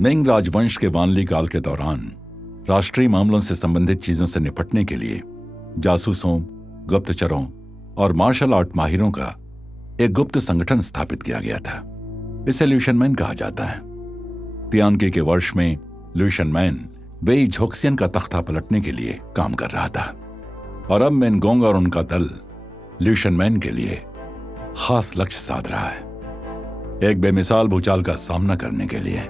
Ming राजवंश के वानली काल के दौरान राष्ट्रीय मामलों से संबंधित चीजों से निपटने के लिए जासूसों, गुप्तचरों और मार्शल आर्ट माहिरों का एक गुप्त संगठन स्थापित किया गया था। इसे ल्यूशनमैन कहा जाता है। तियानके के वर्ष में ल्यूशनमैन वेई झोक्सियन का तख्ता पलटने के लिए काम कर रहा था और अब मेनगोंग और उनका दल ल्यूशनमैन के लिए खास लक्ष्य साध रहा है, एक बेमिसाल भूचाल का सामना करने के लिए।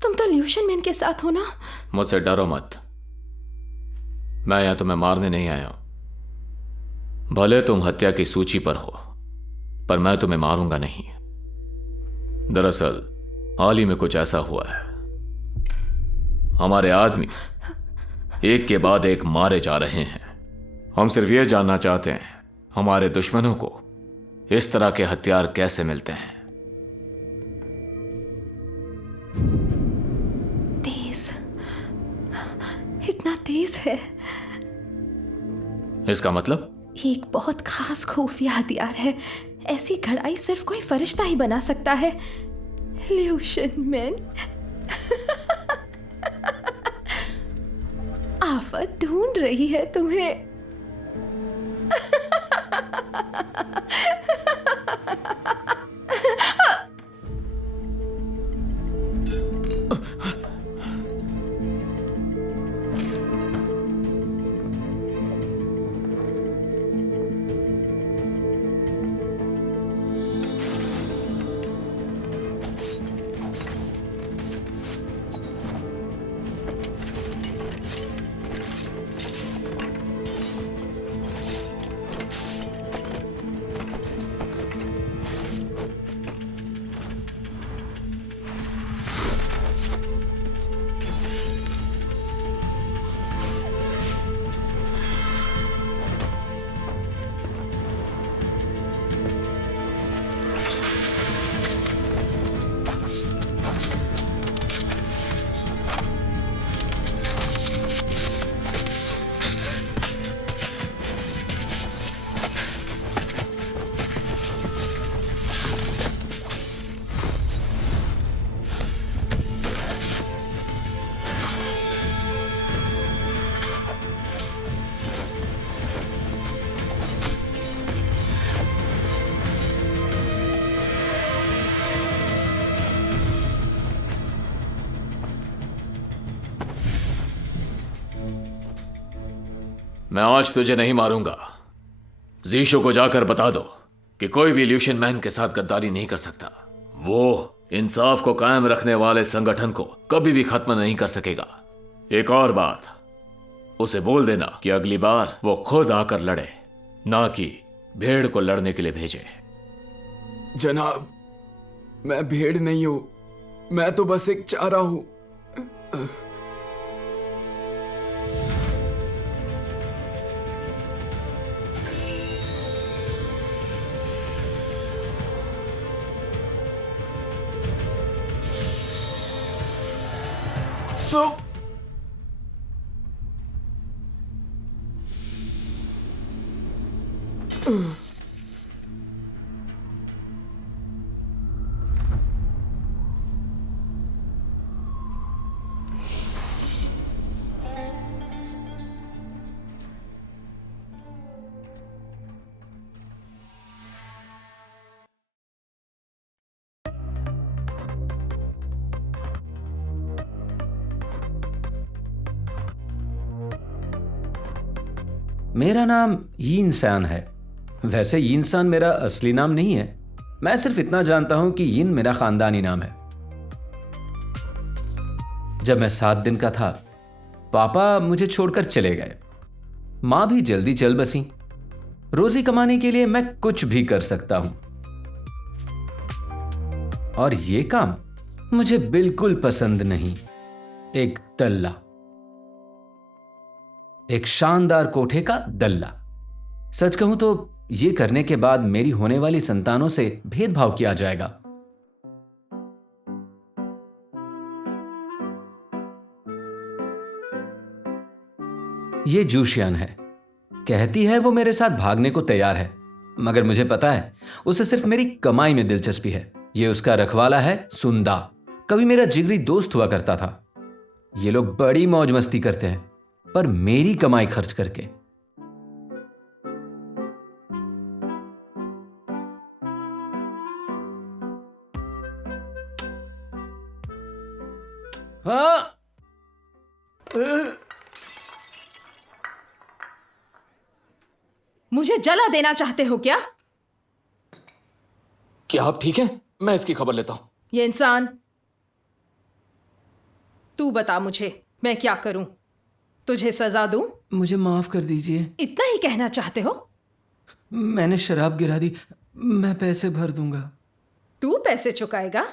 तुम तो ल्यूशनमैन के साथ हो ना? मुझसे डरो मत, मैं यहां तुम्हें मारने नहीं आया हूं। भले तुम हत्या की सूची पर हो, पर मैं तुम्हें मारूंगा नहीं। दरअसल हाल ही में कुछ ऐसा हुआ है, हमारे आदमी एक के बाद एक मारे जा रहे हैं। हम सिर्फ यह जानना चाहते हैं हमारे दुश्मनों को इस तरह के हथियार कैसे मिलते हैं। इतना तेज है। इसका मतलब? ये एक बहुत खास खुफिया हथियार है। ऐसी घड़ाई सिर्फ कोई फरिश्ता ही बना सकता है। ल्यूशनमैन आफत ढूंढ रही है तुम्हें। मैं आज तुझे नहीं मारूंगा। जीशो को जाकर बता दो कि कोई भी ल्यूशनमैन के साथ गद्दारी नहीं कर सकता। वो इंसाफ को कायम रखने वाले संगठन को कभी भी खत्म नहीं कर सकेगा। एक और बात, उसे बोल देना कि अगली बार वो खुद आकर लड़े, ना कि भेड़ को लड़ने के लिए भेजे। जनाब, मैं भेड़ नहीं हूं, मैं तो बस एक चारा हूं। तो मेरा नाम यीन सान है। वैसे यीन सान मेरा असली नाम नहीं है। मैं सिर्फ इतना जानता हूं कि यीन मेरा खानदानी नाम है। जब मैं 7 दिन का था, पापा मुझे छोड़कर चले गए। मां भी जल्दी चल बसी। रोजी कमाने के लिए मैं कुछ भी कर सकता हूं। और ये काम मुझे बिल्कुल पसंद नहीं। एक दल्ला, एक शानदार कोठे का दल्ला। सच कहूं तो ये करने के बाद मेरी होने वाली संतानों से भेदभाव किया जाएगा। ये जूशियन है, कहती है वो मेरे साथ भागने को तैयार है, मगर मुझे पता है उसे सिर्फ मेरी कमाई में दिलचस्पी है। ये उसका रखवाला है सुंदा, कभी मेरा जिगरी दोस्त हुआ करता था। ये लोग बड़ी मौज मस्ती करते हैं, पर मेरी कमाई खर्च करके। हाँ, मुझे जला देना चाहते हो क्या? क्या आप ठीक हैं? मैं इसकी खबर लेता हूं। ये इंसान, तू बता मुझे मैं क्या करूं? तुझे सजा दूं? मुझे माफ कर दीजिए। इतना ही कहना चाहते हो? मैंने शराब गिरा दी, मैं पैसे भर दूंगा। तू पैसे चुकाएगा?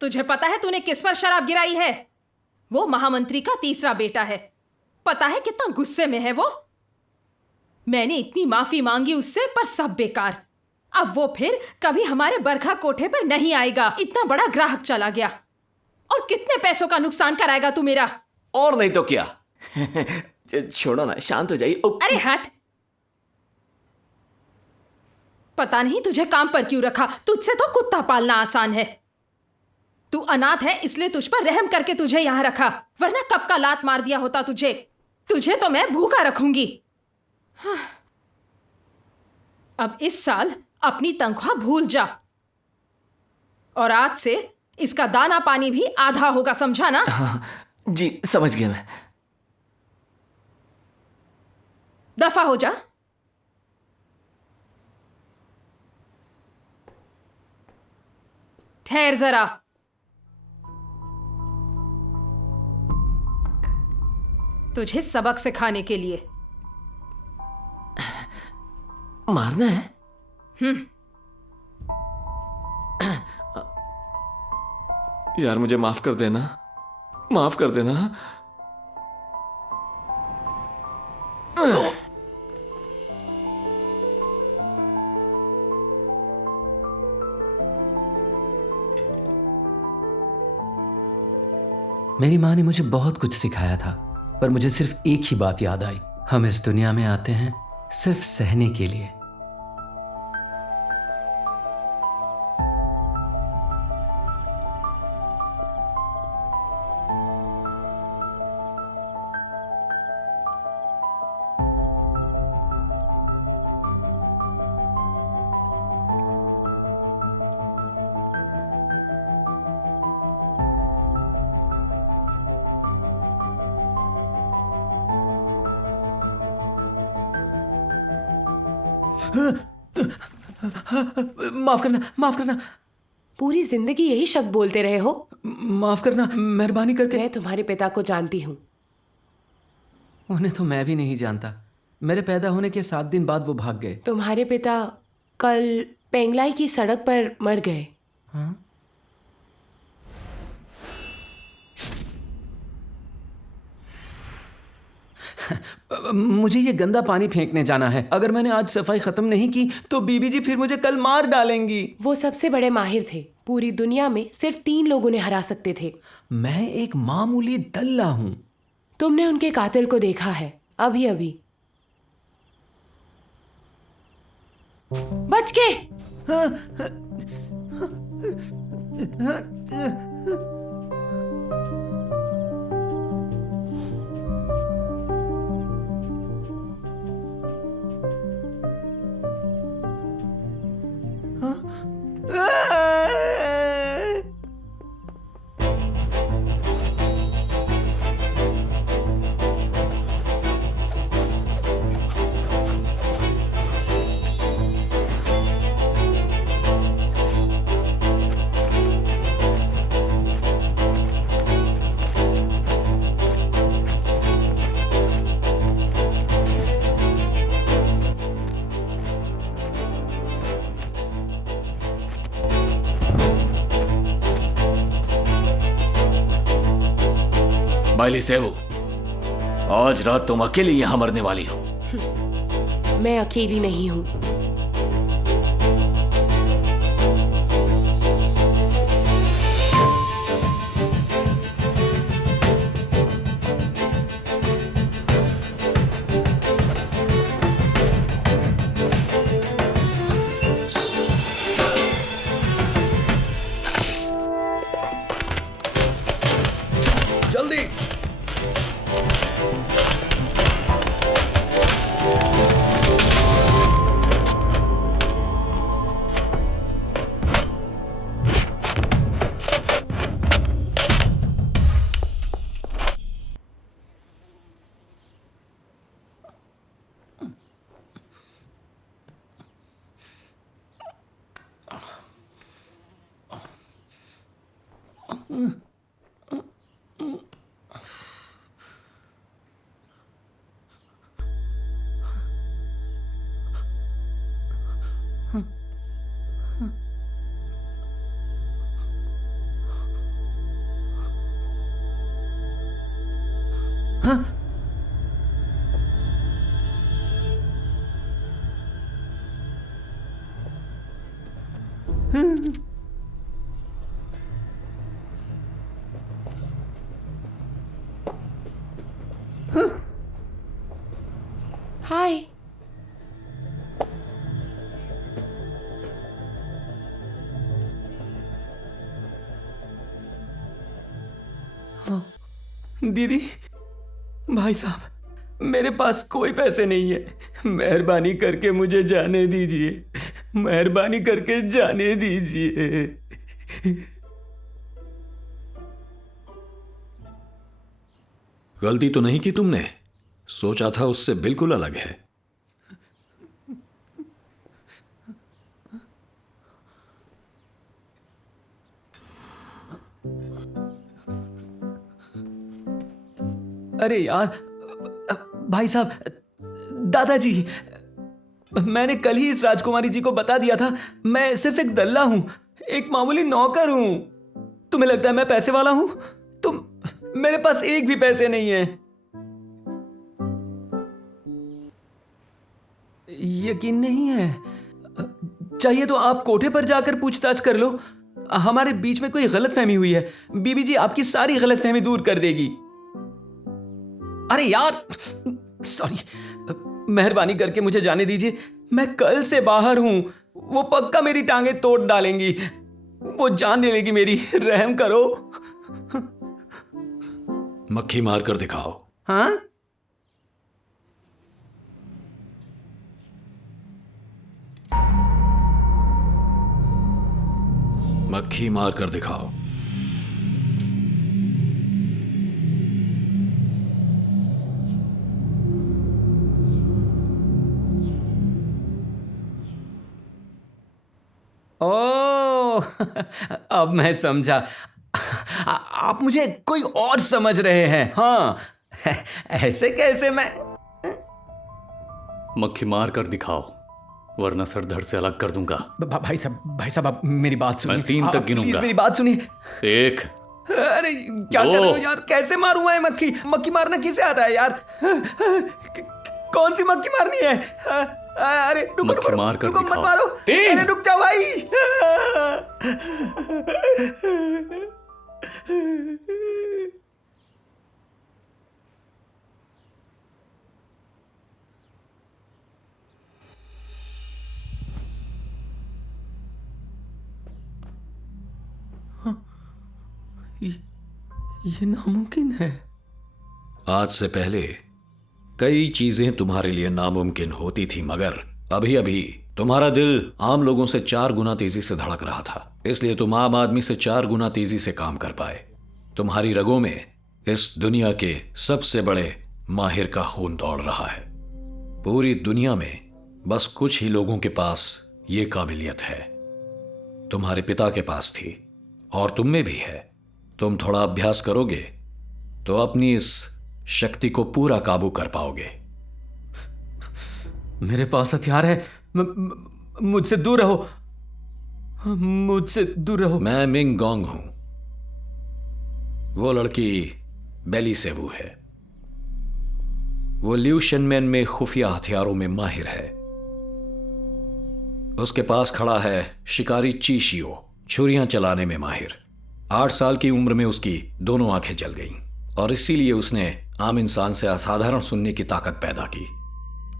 तुझे पता है तूने किस पर शराब गिराई है? वो महामंत्री का तीसरा बेटा है। पता है कितना गुस्से में है वो? मैंने इतनी माफी मांगी उससे, पर सब बेकार। अब वो फिर कभी हमारे बरखा कोठे पर नहीं आएगा। इतना बड़ा ग्राहक चला गया, और कितने पैसों का नुकसान कराएगा तू मेरा? और नहीं तो क्या। छोड़ो ना, शांत हो जाइए। अरे हट! पता नहीं तुझे काम पर क्यों रखा। तुझसे तो कुत्ता पालना आसान है। तू अनाथ है इसलिए तुझ पर रहम करके तुझे यहां रखा, वरना कब का लात मार दिया होता तुझे। तुझे तो मैं भूखा रखूंगी। हाँ। अब इस साल अपनी तनख्वाह भूल जा, और आज से इसका दाना पानी भी आधा होगा, समझा ना? हाँ, जी समझ गया मैं। दफा हो जा। ठहर जरा। तुझे सबक सिखाने के लिए। मारना है? यार मुझे माफ कर देना, माफ कर देना। मेरी माँ ने मुझे बहुत कुछ सिखाया था, पर मुझे सिर्फ एक ही बात याद आई। हम इस दुनिया में आते हैं सिर्फ सहने के लिए। माफ करना, माफ करना, पूरी जिंदगी यही शब्द बोलते रहे हो। माफ करना, मेहरबानी करके। मैं तुम्हारे पिता को जानती हूँ। उन्हें तो मैं भी नहीं जानता। मेरे पैदा होने के 7 दिन बाद वो भाग गए। तुम्हारे पिता कल पेंगलाई की सड़क पर मर गए। हाँ? मुझे ये गंदा पानी फेंकने जाना है। अगर मैंने आज सफाई खत्म नहीं की तो बीबी जी फिर मुझे कल मार डालेंगी। वो सबसे बड़े माहिर थे। पूरी दुनिया में सिर्फ 3 लोग उन्हें हरा सकते थे। मैं एक मामूली दल्ला हूं। तुमने उनके कातिल को देखा है अभी अभी। बच के। माइली सेवू, आज रात तुम अकेली यहां मरने वाली हो। मैं अकेली नहीं हूं। जल्दी। हाय। दीदी, भाई साहब, मेरे पास कोई पैसे नहीं है। मेहरबानी करके मुझे जाने दीजिए। मेहरबानी करके जाने दीजिए। गलती तो नहीं की तुमने, सोचा था उससे बिल्कुल अलग है। अरे यार, भाई साहब, दादाजी, मैंने कल ही इस राजकुमारी जी को बता दिया था, मैं सिर्फ एक दल्ला हूं, एक मामूली नौकर हूं। तुम्हें लगता है मैं पैसे वाला हूं? तुम, मेरे पास एक भी पैसे नहीं है। यकीन नहीं है? चाहिए तो आप कोठे पर जाकर पूछताछ कर लो। हमारे बीच में कोई गलतफहमी हुई है। बीबी जी आपकी सारी गलतफहमी दूर कर देगी। अरे यार, सॉरी, मेहरबानी करके मुझे जाने दीजिए। मैं कल से बाहर हूं। वो पक्का मेरी टांगे तोड़ डालेंगी। वो जान ले लेगी मेरी। रहम करो। मक्खी मार कर दिखाओ। हाँ? मक्खी मार कर दिखाओ। ओह, अब मैं समझा। आप मुझे कोई और समझ रहे हैं। हाँ, ऐसे कैसे मैं? मक्खी मार कर दिखाओ, वरना सर धड़ से अलग कर दूंगा। भाई साहब, आप मेरी बात सुनिए। मैं 3 तक आप गिनूंगा। प्लीज मेरी बात सुनिए। 1। अरे क्या 2। कर रहे हो यार? कैसे मारूं मैं मक्खी? मक्खी मारना किसे आता है यार? कौन सी मक्खी मारनी है? अरे रुको, मक्खी रुको, मार कर रुको, मत दिखाओ। मारो। 3। अरे रुक जाओ भाई। ये नामुमकिन है। आज से पहले कई चीजें तुम्हारे लिए नामुमकिन होती थी, मगर अभी अभी तुम्हारा दिल आम लोगों से 4 गुना तेजी से धड़क रहा था, इसलिए तुम आम आदमी से 4 गुना तेजी से काम कर पाए। तुम्हारी रगों में इस दुनिया के सबसे बड़े माहिर का खून दौड़ रहा है। पूरी दुनिया में बस कुछ ही लोगों के पास ये काबिलियत है। तुम्हारे पिता के पास थी और तुम में भी है। तुम थोड़ा अभ्यास करोगे तो अपनी इस शक्ति को पूरा काबू कर पाओगे। मेरे पास हथियार है। मुझसे दूर रहो, मुझसे दूर रहो। मैं मिंग गोंग हूं। वो लड़की बेलिसेवु है। वो लिू शेनमेन में खुफिया हथियारों में माहिर है। उसके पास खड़ा है शिकारी चीशियो, छुरियां चलाने में माहिर। 8 साल की उम्र में उसकी दोनों आंखें जल गईं और इसीलिए उसने आम इंसान से असाधारण सुनने की ताकत पैदा की,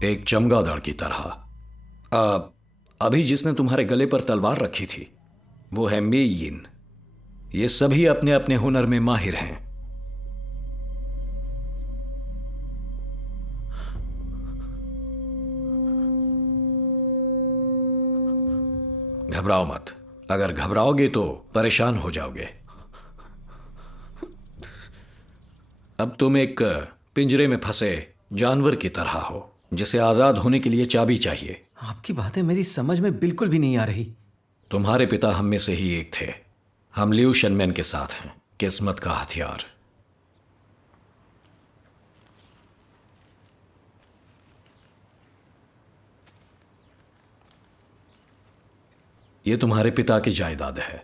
एक चमगादड़ की तरह। अभी जिसने तुम्हारे गले पर तलवार रखी थी वो है मेयिन। ये सभी अपने अपने हुनर में माहिर हैं। घबराओ मत, अगर घबराओगे तो परेशान हो जाओगे। अब तुम एक पिंजरे में फंसे जानवर की तरह हो जिसे आजाद होने के लिए चाबी चाहिए। आपकी बातें मेरी समझ में बिल्कुल भी नहीं आ रही। तुम्हारे पिता हम में से ही एक थे। हम लिू शेनमेन के साथ हैं, किस्मत का हथियार। यह तुम्हारे पिता की जायदाद है।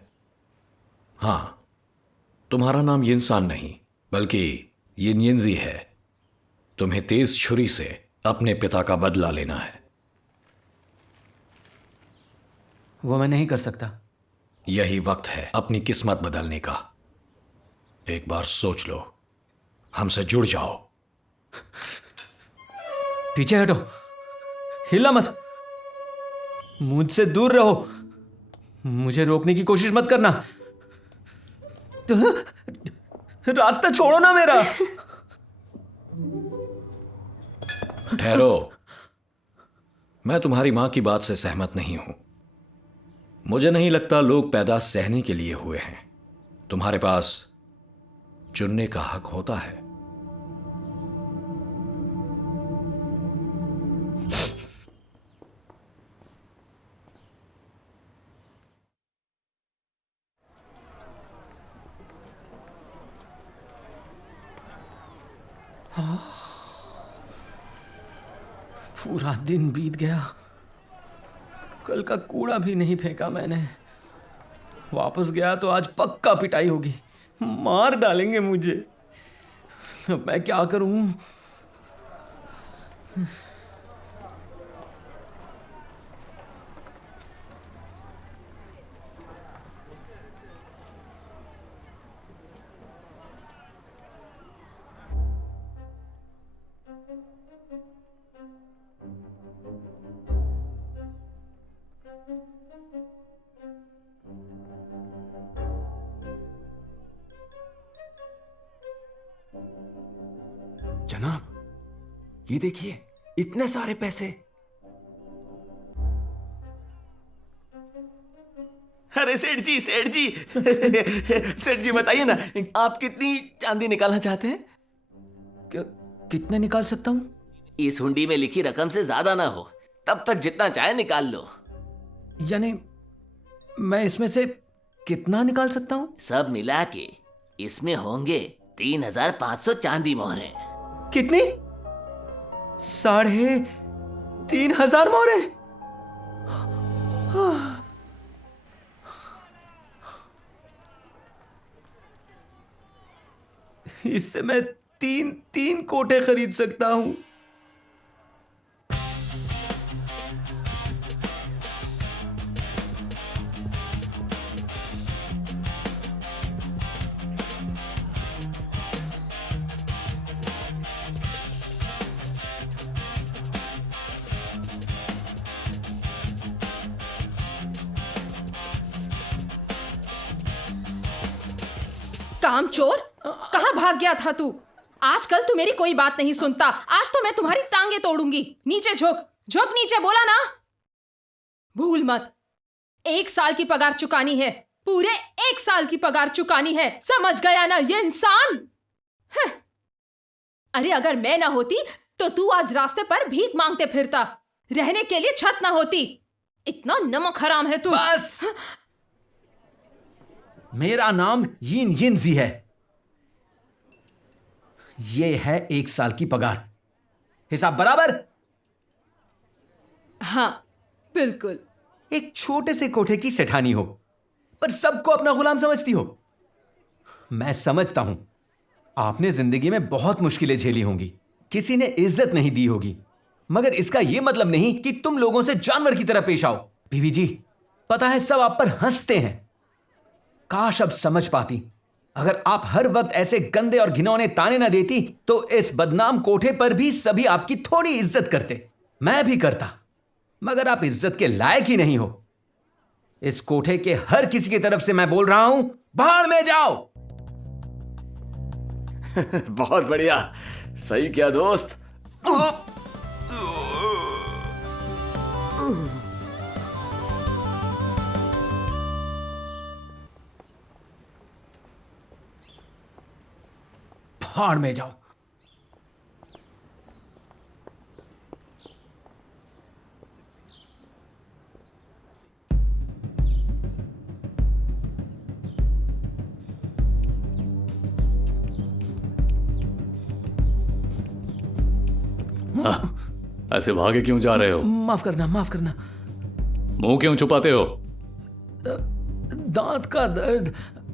हां, तुम्हारा नाम यिनसान नहीं बल्कि यिनयिनजी है। तुम्हें तेज छुरी से अपने पिता का बदला लेना है। वो मैं नहीं कर सकता। यही वक्त है अपनी किस्मत बदलने का। एक बार सोच लो, हमसे जुड़ जाओ। पीछे हटो, हिला मत, मुझसे दूर रहो, मुझे रोकने की कोशिश मत करना। रास्ता छोड़ो ना मेरा। ठहरो, मैं तुम्हारी मां की बात से सहमत नहीं हूं। मुझे नहीं लगता लोग पैदा सहने के लिए हुए हैं। तुम्हारे पास चुनने का हक होता है। पूरा दिन बीत गया, कल का कूड़ा भी नहीं फेंका मैंने। वापस गया तो आज पक्का पिटाई होगी, मार डालेंगे मुझे। अब मैं क्या करूं? जनाब, ये देखिए, इतने सारे पैसे। अरे सेठ जी, सेठ जी सेठ जी बताइए ना, आप कितनी चांदी निकालना चाहते हैं? कितने निकाल सकता हूं? इस हुंडी में लिखी रकम से ज्यादा ना हो, तब तक जितना चाहे निकाल लो। यानी मैं इसमें से कितना निकाल सकता हूं? सब मिला के इसमें होंगे 3500 चांदी मोहरें। कितनी? 3,500 मोहरे? इससे मैं 3 कोठे खरीद सकता हूं। कामचोर, कहाँ भाग गया था तू? आजकल तू मेरी कोई बात नहीं सुनता। आज तो मैं तुम्हारी टांगे तोड़ूंगी। नीचे झुक, झुक नीचे, बोला ना। भूल मत, 1 साल की पगार चुकानी है, पूरे 1 साल की पगार चुकानी है, समझ गया ना ये इंसान? अरे अगर मैं ना होती तो तू आज रास्ते पर भीख मांगते फिरता, रहने के लिए छत ना होती। इतना नमक हराम है तू। बस, मेरा नाम यिनयिनजी है। ये है 1 साल की पगार। हिसाब बराबर? हाँ बिल्कुल। एक छोटे से कोठे की सेठानी हो, पर सबको अपना गुलाम समझती हो। मैं समझता हूं आपने जिंदगी में बहुत मुश्किलें झेली होंगी, किसी ने इज्जत नहीं दी होगी, मगर इसका यह मतलब नहीं कि तुम लोगों से जानवर की तरह पेश आओ। बीवी जी, पता है सब आप पर हंसते हैं। काश अब समझ पाती। अगर आप हर वक्त ऐसे गंदे और घिनौने ताने न देती तो इस बदनाम कोठे पर भी सभी आपकी थोड़ी इज्जत करते। मैं भी करता, मगर आप इज्जत के लायक ही नहीं हो। इस कोठे के हर किसी की तरफ से मैं बोल रहा हूं, भाड़ में जाओ। बहुत बढ़िया, सही क्या दोस्त। भाड़ में जाओ। ऐसे भागे क्यों जा रहे हो? माफ करना, माफ करना। मुंह क्यों छुपाते हो? दांत का दर्द,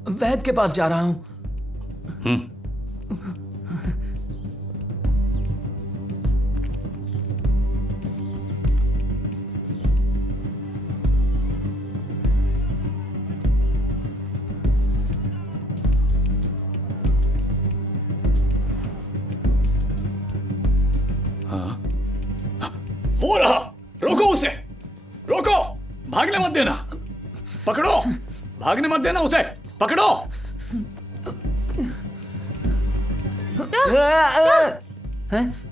वैद्य के पास जा रहा हूं। वो रहा, रोको उसे, रोको, भागने मत देना, पकड़ो, भागने मत देना उसे, पकड़ो।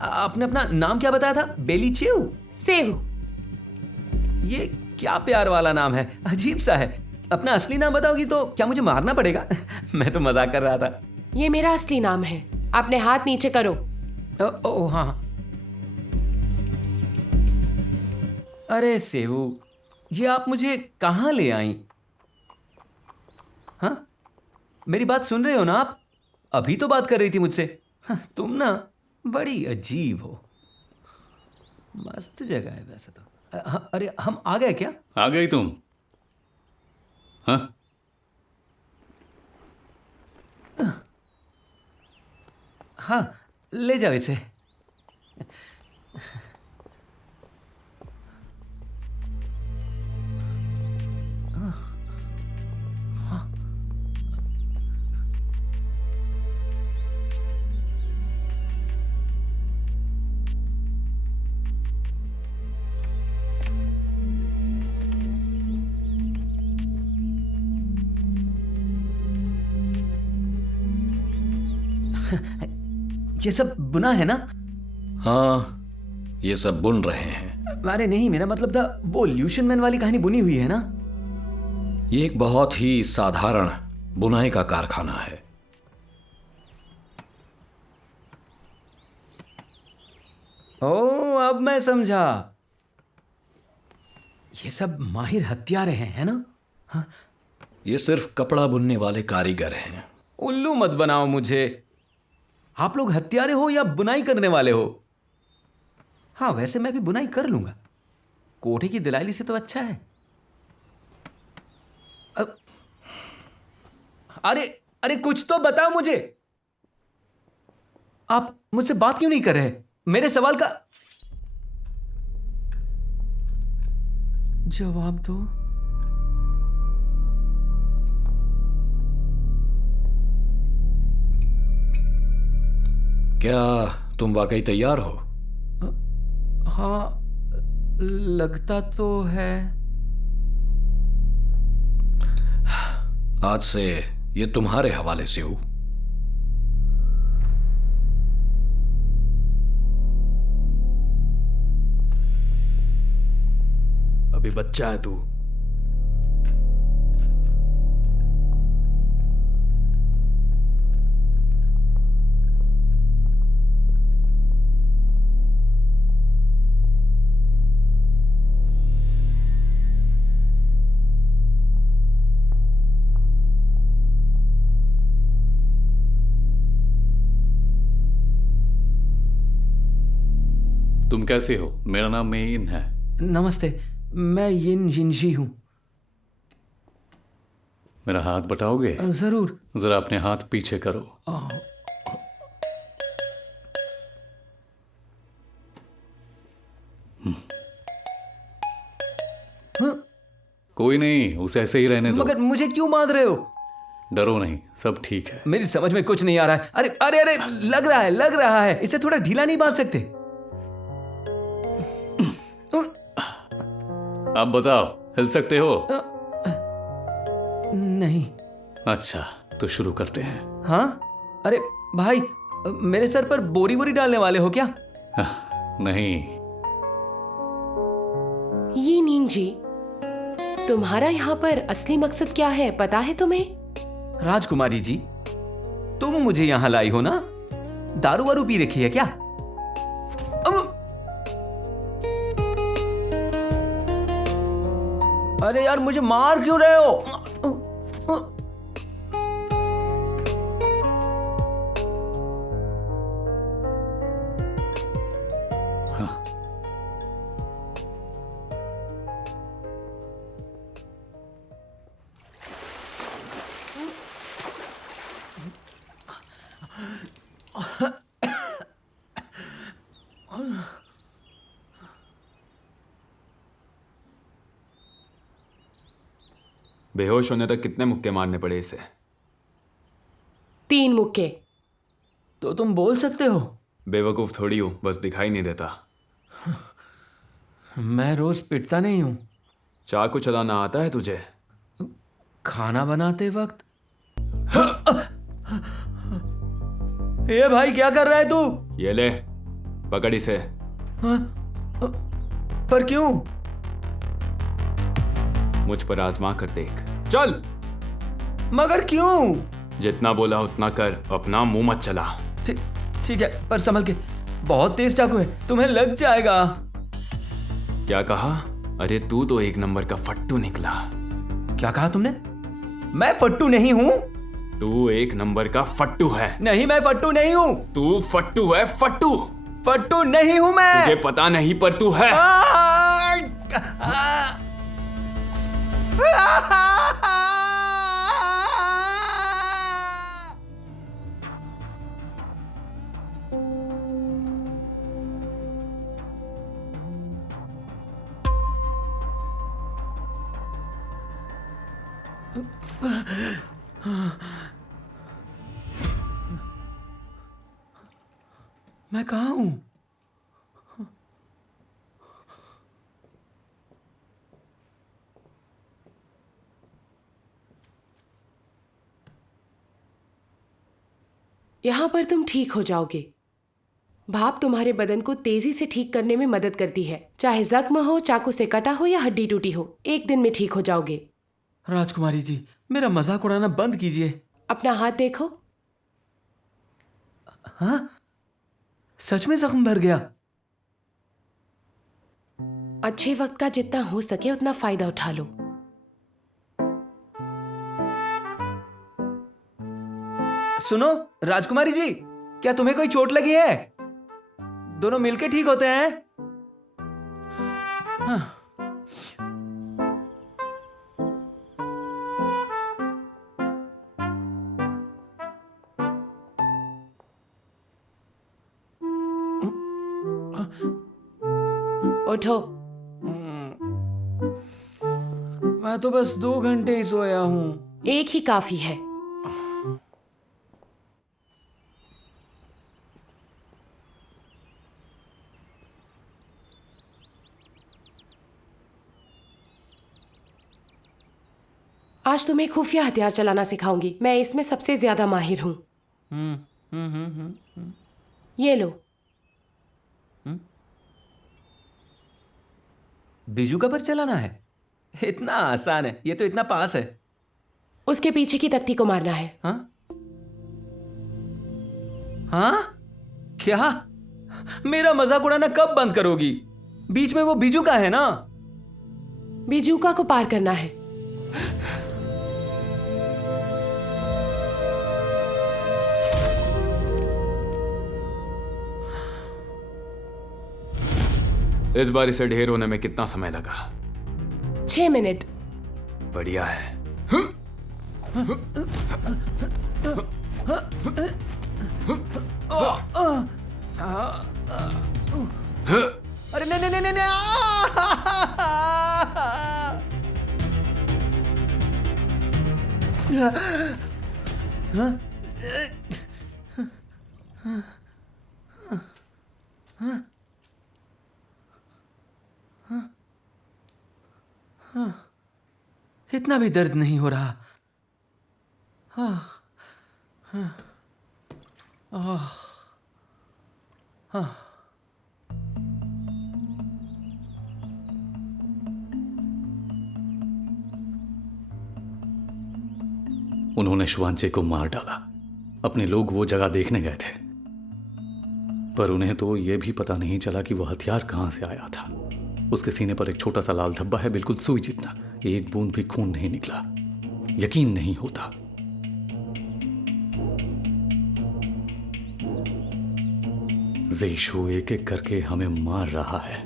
आपने अपना नाम क्या बताया था? बेलीचेव? सेवू। ये क्या प्यार वाला नाम है, अजीब सा है। अपना असली नाम बताओगी तो क्या मुझे मारना पड़ेगा? मैं तो मजाक कर रहा था। ये मेरा असली नाम है। अपने हाथ नीचे करो। ओ हाँ। अरे सेवू, ये आप मुझे कहाँ ले आई? हाँ, मेरी बात सुन रहे हो ना आप? अभी तो बात कर रही थी मुझसे। हाँ, तुम ना बड़ी अजीब हो। मस्त जगह है वैसे तो। अरे हम आ गए क्या? आ गई तुम? हाँ? हाँ, ले जाओ इसे। ये सब बुना है ना? हाँ, ये सब बुन रहे हैं। अरे नहीं, मेरा मतलब था वो ल्यूशन मैन वाली कहानी बुनी हुई है ना? ये एक बहुत ही साधारण बुनाई का कारखाना है। ओ, अब मैं समझा। ये सब माहिर हत्यारे हैं, है ना? हाँ? ये सिर्फ कपड़ा बुनने वाले कारीगर हैं। उल्लू मत बनाओ मुझे। आप लोग हत्यारे हो या बुनाई करने वाले हो? हाँ, वैसे मैं भी बुनाई कर लूंगा। कोठे की दिलाली से तो अच्छा है। अरे कुछ तो बताओ मुझे। आप मुझसे बात क्यों नहीं कर रहे? मेरे सवाल का जवाब दो। क्या तुम वाकई तैयार हो? हाँ, लगता तो है। आज से ये तुम्हारे हवाले से हूं। अभी बच्चा है तू। तुम कैसे हो? मेरा नाम मेइन है। नमस्ते, मैं यिन जिनजी हूं। मेरा हाथ बटाओगे? जरूर। जरा अपने हाथ पीछे करो। कोई नहीं, उसे ऐसे ही रहने दो। मगर मुझे क्यों बांध रहे हो? डरो नहीं, सब ठीक है। मेरी समझ में कुछ नहीं आ रहा है। अरे अरे अरे, लग रहा है। इसे थोड़ा ढीला नहीं बांध सकते? अब बताओ, हिल सकते हो? नहीं। अच्छा, तो शुरू करते हैं। हाँ? अरे भाई, मेरे सर पर बोरी बोरी डालने वाले हो क्या? नहीं। ये नींग जी, तुम्हारा यहाँ पर असली मकसद क्या है पता है तुम्हें? राजकुमारी जी, तुम मुझे यहां लाई हो ना? दारू वारू पी रखी है क्या? अरे यार, मुझे मार क्यों रहे हो? बेहोश होने तक कितने मुक्के मारने पड़े इसे? 3 मुक्के। तो तुम बोल सकते हो? बेवकूफ थोड़ी हूं, बस दिखाई नहीं देता। मैं रोज पिटता नहीं हूं। चाकू चलाना आता है तुझे? खाना बनाते वक्त। ये भाई, क्या कर रहा है तू? ये ले, पकड़ इसे। पर क्यों? मुझ पर आजमा कर देख। चल। मगर क्यों? जितना बोला उतना कर, अपना मुंह मत चला। ठीक है, पर संभल के। बहुत तेज चाकू है, तुम्हें लग जाएगा। क्या कहा? अरे तू तो 1 नंबर का फट्टू निकला। क्या कहा तुमने? मैं फट्टू नहीं हूं। तू 1 नंबर का फट्टू है। नहीं, मैं फट्टू नहीं हूं। तू फट्टू है, फट्टू। फट्टू नहीं हूं मैं। तुझे पता नहीं पर तू है। मैं कहाँ हूं? यहाँ पर तुम ठीक हो जाओगे। भाप तुम्हारे बदन को तेजी से ठीक करने में मदद करती है। चाहे जख्म हो, चाकू से कटा हो या हड्डी टूटी हो, 1 दिन में ठीक हो जाओगे। राजकुमारी जी, मेरा मजाक उड़ाना बंद कीजिए। अपना हाथ देखो। हाँ? सच में जख्म भर गया? अच्छे वक्त का जितना हो सके उतना फायदा उठा लो। सुनो राजकुमारी जी, क्या तुम्हें कोई चोट लगी है? दोनों मिलके ठीक होते हैं। हाँ। उठो। मैं तो बस 2 घंटे ही सोया हूं। 1 ही काफी है। आज तुम्हें खुफिया हथियार चलाना सिखाऊंगी। मैं इसमें सबसे ज्यादा माहिर हूं। ये लो। बीजू का पर चलाना है? इतना आसान है, ये तो इतना पास है। उसके पीछे की तख्ती को मारना है। हाँ? हाँ? क्या? मेरा मजाक उड़ाना कब बंद करोगी? बीच में वो बीजू का है ना? बिजूका को पार करना है। इस बार इसे ढेर होने में कितना समय लगा? 6 मिनट। बढ़िया है। अरे नहीं नहीं नहीं नहीं। इतना भी दर्द नहीं हो रहा। उन्होंने शुआंचे को मार डाला। अपने लोग वो जगह देखने गए थे, पर उन्हें तो यह भी पता नहीं चला कि वह हथियार कहां से आया था। उसके सीने पर एक छोटा सा लाल धब्बा है, बिल्कुल सुई जितना। एक बूंद भी खून नहीं निकला। यकीन नहीं होता। ज़ीशु एक एक करके हमें मार रहा है।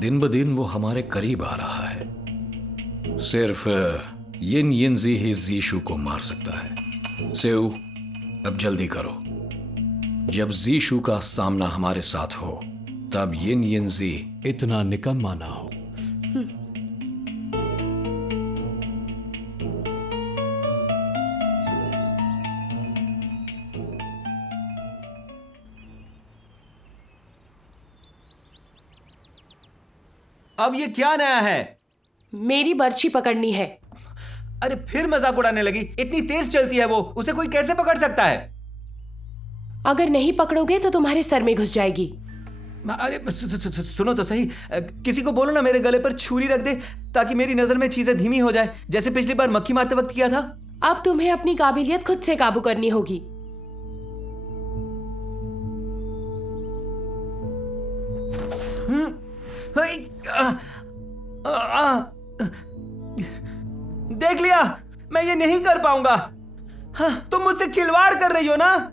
दिन ब दिन वो हमारे करीब आ रहा है। सिर्फ यिन यिनजी ही ज़ीशु को मार सकता है। सेऊ, अब जल्दी करो। जब ज़ीशु का सामना हमारे साथ हो, तब यिन यिनजी इतना निकम्मा ना हो। अब ये क्या नया है? मेरी बर्छी पकड़नी है। अरे फिर मजाक उड़ाने लगी। इतनी तेज चलती है वो, उसे कोई कैसे पकड़ सकता है? अगर नहीं पकड़ोगे तो तुम्हारे सर में घुस जाएगी। अरे सुनो तो सही, किसी को बोलो ना मेरे गले पर छुरी रख दे, ताकि मेरी नजर में चीजें धीमी हो जाए, जैसे पिछली बार मक्खी मारते वक्त किया था। अब तुम्हें अपनी काबिलियत खुद से काबू करनी होगी। देख लिया, मैं ये नहीं कर पाऊंगा। तुम मुझसे खिलवाड़ कर रही हो ना?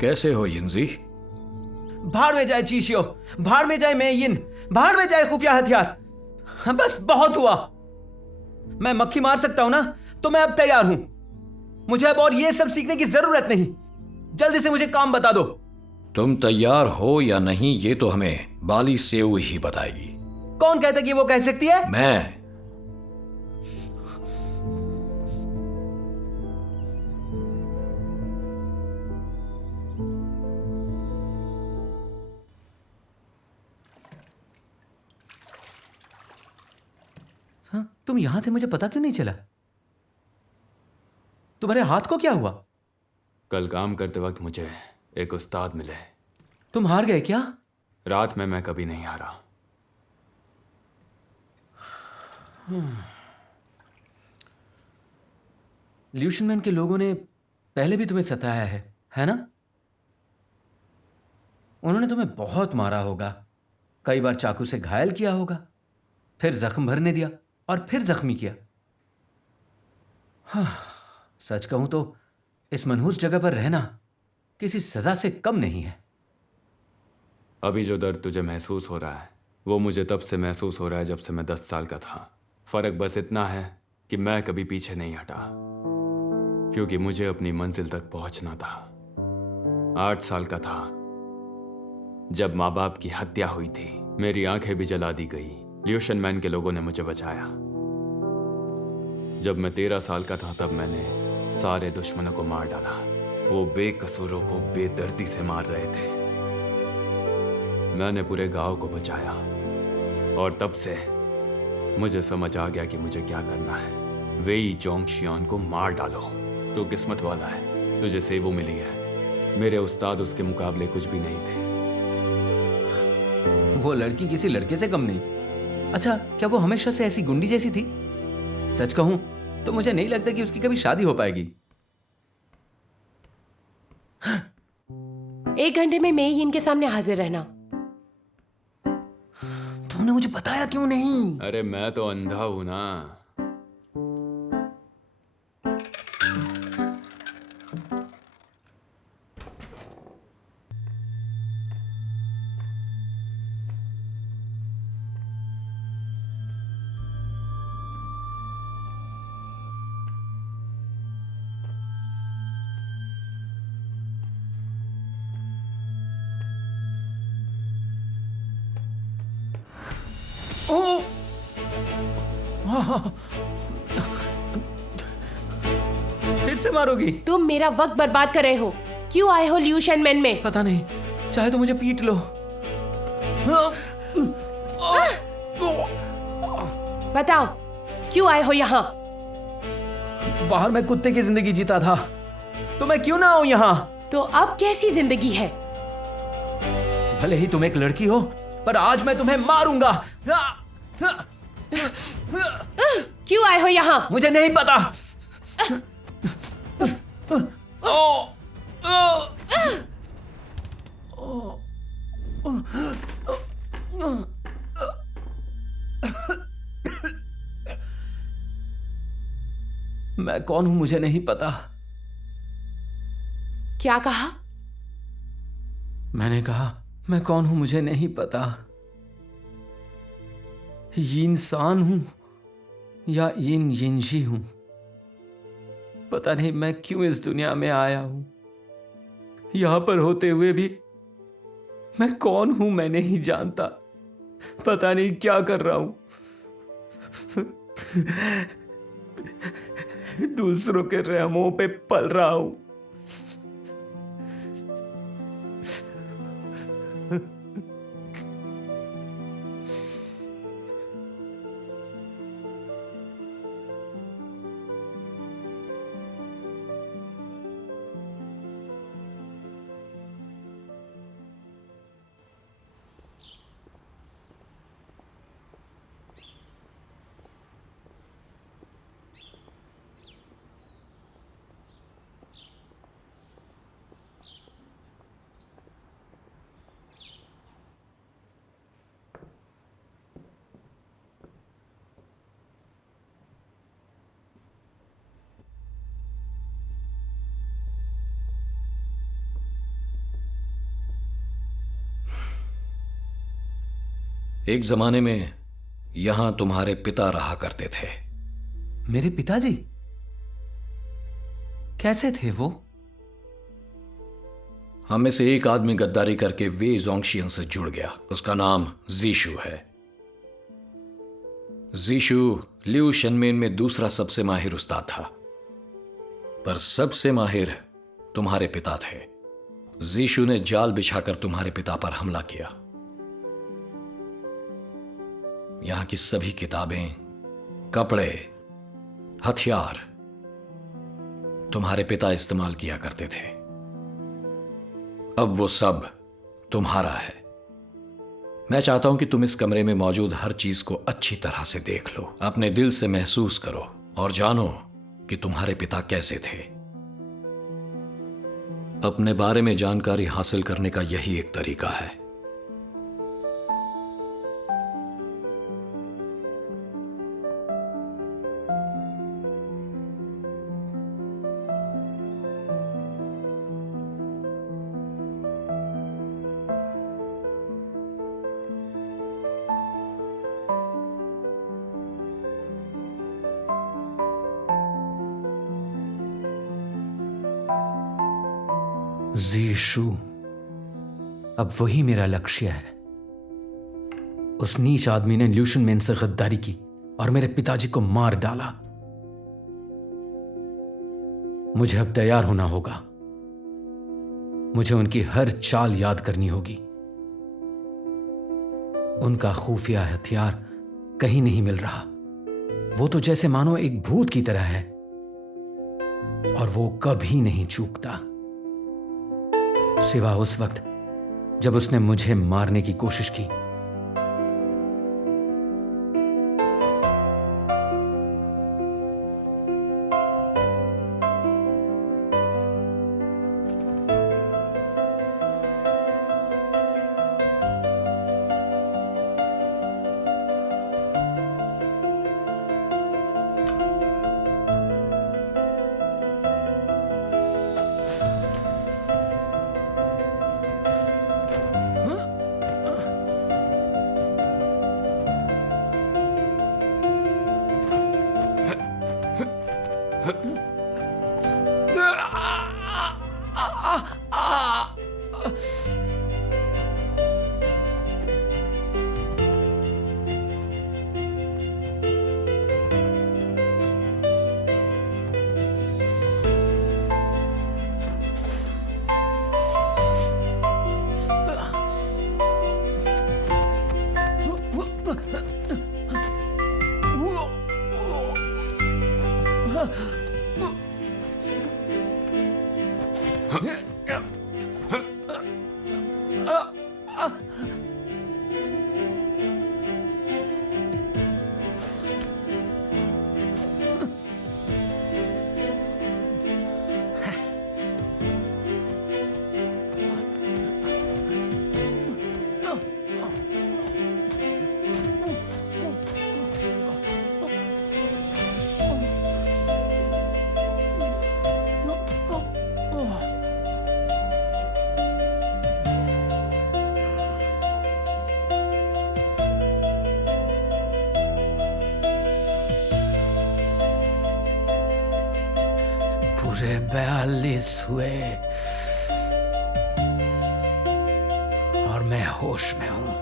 कैसे हो यिनजी? भाड़ में जाए चीशियो, भाड़ में जाए मैं यिन, भाड़ में जाए खुफिया हथियार। बस बहुत हुआ। मैं मक्खी मार सकता हूं ना, तो मैं अब तैयार हूं। मुझे अब और ये सब सीखने की जरूरत नहीं। जल्दी से मुझे काम बता दो। तुम तैयार हो या नहीं, ये तो हमें बाली सेऊ ही बताएगी। कौन कहता कि वो कह सकती है? मैं। तुम यहां थे, मुझे पता क्यों नहीं चला? तुम्हारे हाथ को क्या हुआ? कल काम करते वक्त मुझे एक उस्ताद मिले। तुम हार गए क्या? रात में मैं कभी नहीं हारा। ल्यूशन मैन के लोगों ने पहले भी तुम्हें सताया है ना? उन्होंने तुम्हें बहुत मारा होगा, कई बार चाकू से घायल किया होगा, फिर जख्म भरने दिया और फिर जख्मी किया। सच कहूं तो इस मनहूस जगह पर रहना किसी सजा से कम नहीं है। अभी जो दर्द तुझे महसूस हो रहा है, वो मुझे तब से महसूस हो रहा है जब से मैं 10 साल का था। फर्क बस इतना है कि मैं कभी पीछे नहीं हटा, क्योंकि मुझे अपनी मंजिल तक पहुंचना था। 8 साल का था जब माँ बाप की हत्या हुई थी। मेरी आंखें भी जला दी गई। ल्यूशन मैन के लोगों ने मुझे बचाया। जब मैं 13 साल का था, तब मैंने सारे दुश्मनों को मार डाला। वो बेकसूरों को बेदर्दी से मार रहे थे। मैंने पूरे गांव को बचाया, और तब से मुझे समझ आ गया कि मुझे क्या करना है। वेई जोंगशियान को मार डालो। तू किस्मत वाला है, तुझे सेवो मिली है। मेरे उस्ताद उसके मुकाबले कुछ भी नहीं थे। वो लड़की किसी लड़के से कम नहीं। अच्छा, क्या वो हमेशा से ऐसी गुंडी जैसी थी? सच कहूं तो मुझे नहीं लगता कि उसकी कभी शादी हो पाएगी। 1 घंटे में मैं ही इनके सामने हाजिर रहना। तुमने मुझे बताया क्यों नहीं? अरे मैं तो अंधा हूं ना। फिर से मारोगी? तुम मेरा वक्त बर्बाद कर रहे हो। क्यों आए हो लियू शेनमेन में? पता नहीं, चाहे तो मुझे पीट लो। बताओ क्यों आए हो यहाँ? बाहर मैं कुत्ते की जिंदगी जीता था, तो मैं क्यों ना आऊं यहाँ? तो अब कैसी जिंदगी है? भले ही तुम एक लड़की हो, पर आज मैं तुम्हें मारूंगा। क्यों आए हो यहाँ? मुझे नहीं पता। मैं कौन हूं मुझे नहीं पता। क्या कहा? मैंने कहा मैं कौन हूं मुझे नहीं पता। ये इंसान हूं या यिन यिनशी हूं, पता नहीं मैं क्यों इस दुनिया में आया हूं। यहां पर होते हुए भी मैं कौन हूं मैं नहीं जानता। पता नहीं क्या कर रहा हूं। दूसरों के रहमों पे पल रहा हूं। एक जमाने में यहां तुम्हारे पिता रहा करते थे। मेरे पिताजी? कैसे थे वो? हम में से एक आदमी गद्दारी करके वे जोंगशियन से जुड़ गया। उसका नाम जीशु है। जीशु लियू शेनमेन में दूसरा सबसे माहिर उस्ताद था, पर सबसे माहिर तुम्हारे पिता थे। जीशु ने जाल बिछाकर तुम्हारे पिता पर हमला किया। यहां की सभी किताबें, कपड़े, हथियार तुम्हारे पिता इस्तेमाल किया करते थे। अब वो सब तुम्हारा है। मैं चाहता हूं कि तुम इस कमरे में मौजूद हर चीज को अच्छी तरह से देख लो, अपने दिल से महसूस करो और जानो कि तुम्हारे पिता कैसे थे। अपने बारे में जानकारी हासिल करने का यही एक तरीका है। जीशु, अब वही मेरा लक्ष्य है। उस नीच आदमी ने लियू शेनमेन से गद्दारी की और मेरे पिताजी को मार डाला। मुझे अब तैयार होना होगा। मुझे उनकी हर चाल याद करनी होगी। उनका खुफिया हथियार कहीं नहीं मिल रहा। वो तो जैसे मानो एक भूत की तरह है और वो कभी नहीं चूकता, सिवा उस वक्त जब उसने मुझे मारने की कोशिश की। पूरे 42 हुए और मैं होश में हूं।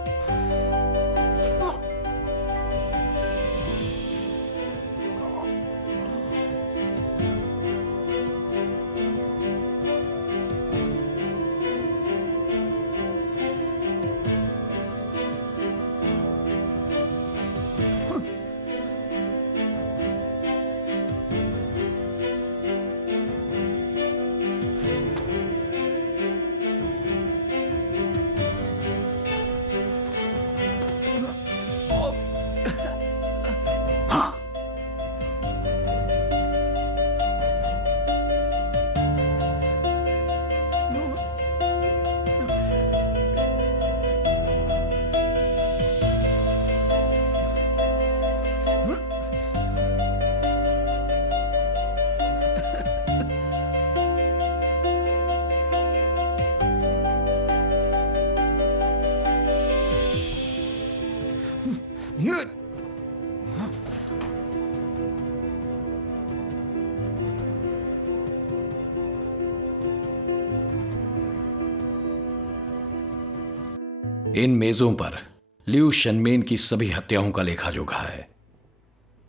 इन मेजों पर लियू शनमेन की सभी हत्याओं का लेखा जोखा है।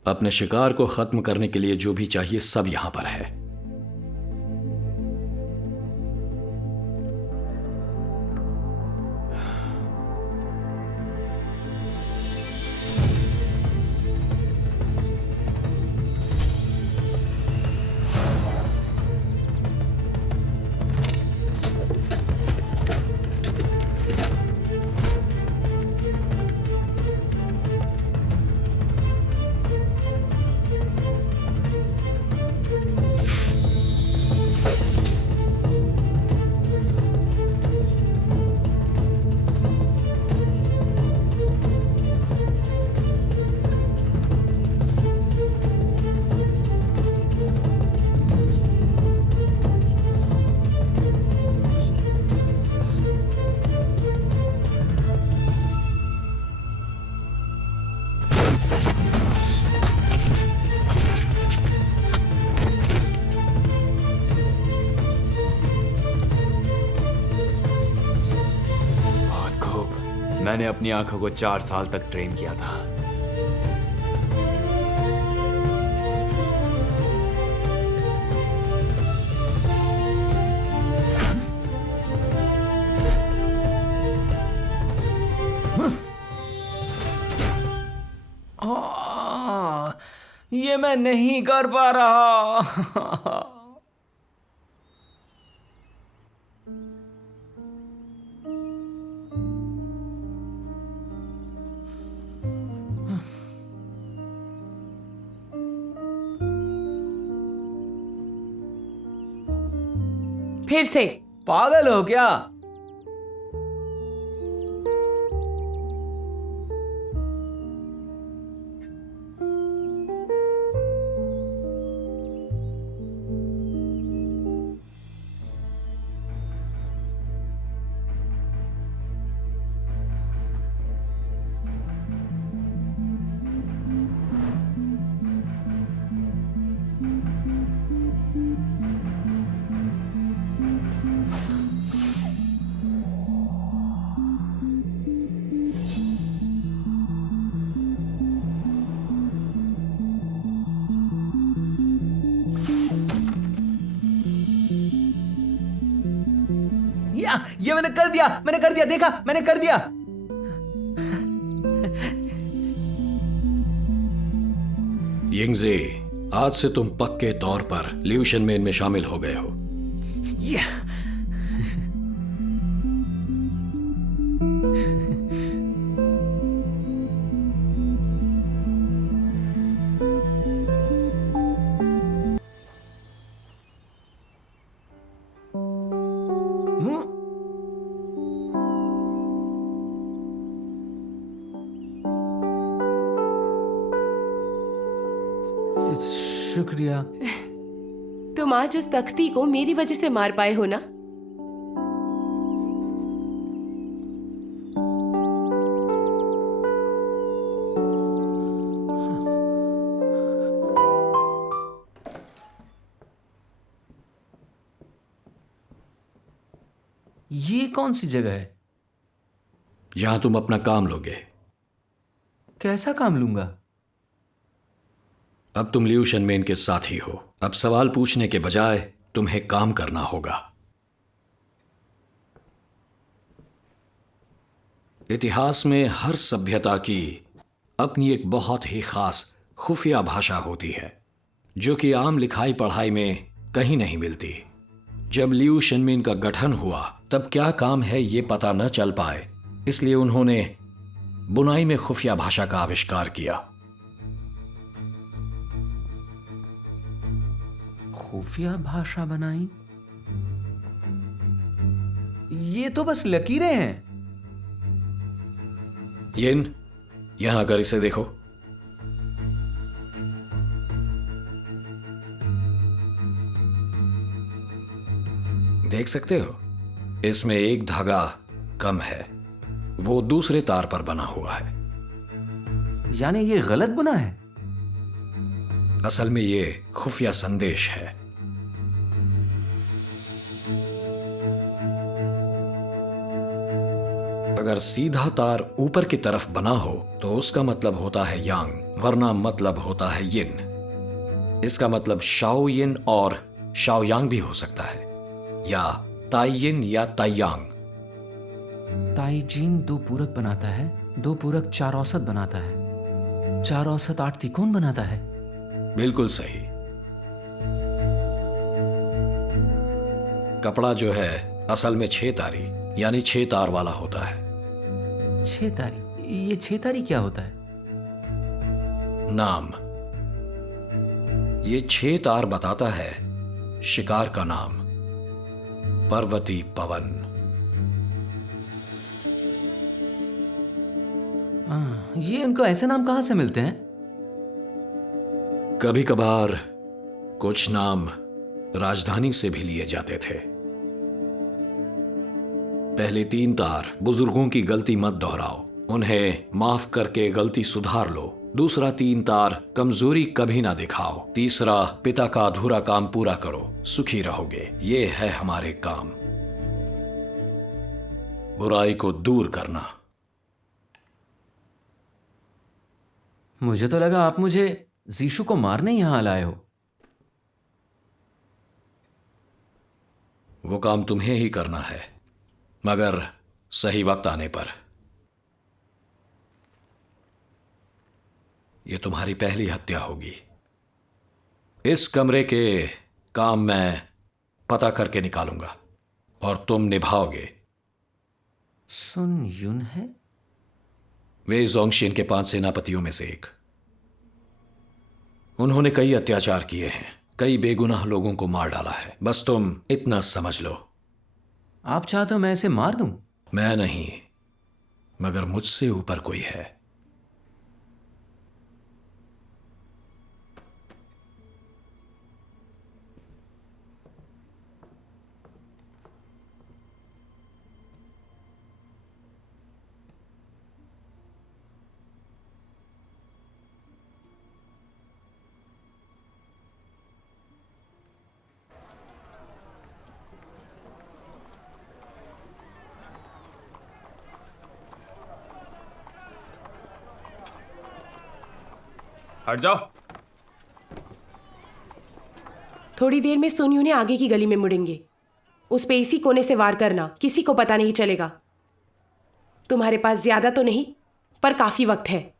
अपने शिकार को खत्म करने के लिए जो भी चाहिए सब यहां पर है। मैंने अपनी आंखों को 4 साल तक ट्रेन किया था। ये मैं नहीं कर पा रहा। फिर से पागल हो क्या? ये मैंने कर दिया, देखा, मैंने कर दिया। यिंगजे, आज से तुम पक्के तौर पर लियू शनमेन में शामिल हो गए हो। शुक्रिया। तुम आज उस तख्ती को मेरी वजह से मार पाए हो ना? ये कौन सी जगह है? जहां तुम अपना काम लोगे। कैसा काम लूंगा? अब तुम लियू शनमेन के साथी हो। अब सवाल पूछने के बजाय तुम्हें काम करना होगा। इतिहास में हर सभ्यता की अपनी एक बहुत ही खास खुफिया भाषा होती है, जो कि आम लिखाई पढ़ाई में कहीं नहीं मिलती। जब लियू शनमेन का गठन हुआ तब क्या काम है ये पता न चल पाए, इसलिए उन्होंने बुनाई में खुफिया भाषा का आविष्कार किया। खुफिया भाषा बनाई? ये तो बस लकीरें हैं। यिन, यहां अगर इसे देखो। देख सकते हो, इसमें एक धागा कम है, वो दूसरे तार पर बना हुआ है। यानी ये गलत बुना है? असल में ये खुफिया संदेश है। अगर सीधा तार ऊपर की तरफ बना हो तो उसका मतलब होता है यांग, वरना मतलब होता है यिन। इसका मतलब शाओ यिन और शाओ यांग भी हो सकता है, या ताई यिन या ताई यांग। ताई जीन 2 पूरक बनाता है, 2 पूरक 4 औसत बनाता है, 4 औसत 8 तिकोण बनाता है। बिल्कुल सही। कपड़ा जो है असल में 6 तारी यानी 6 तार वाला होता है। 6 तारी? ये 6 तारी क्या होता है? नाम। ये 6 तार बताता है शिकार का नाम, पर्वती पवन। ये उनको ऐसे नाम कहां से मिलते हैं? कभी कभार कुछ नाम राजधानी से भी लिए जाते थे। पहले 3 तार बुजुर्गों की गलती मत दोहराओ, उन्हें माफ करके गलती सुधार लो। दूसरा 3 तार कमजोरी कभी ना दिखाओ। तीसरा पिता का अधूरा काम पूरा करो, सुखी रहोगे। ये है हमारे काम, बुराई को दूर करना। मुझे तो लगा आप मुझे जीशु को मारने यहां लाए हो। वो काम तुम्हें ही करना है, मगर सही वक्त आने पर। यह तुम्हारी पहली हत्या होगी। इस कमरे के काम मैं पता करके निकालूंगा और तुम निभाओगे। सुन युन है? वे जोंगशियन के 5 सेनापतियों में से एक। उन्होंने कई अत्याचार किए हैं, कई बेगुनाह लोगों को मार डाला है। बस तुम इतना समझ लो। आप चाहते हो मैं इसे मार दूं? मैं नहीं, मगर मुझसे ऊपर कोई है। हट जाओ। थोड़ी देर में सुन यूने आगे की गली में मुड़ेंगे। उस पे इसी कोने से वार करना, किसी को पता नहीं चलेगा। तुम्हारे पास ज्यादा तो नहीं, पर काफी वक्त है।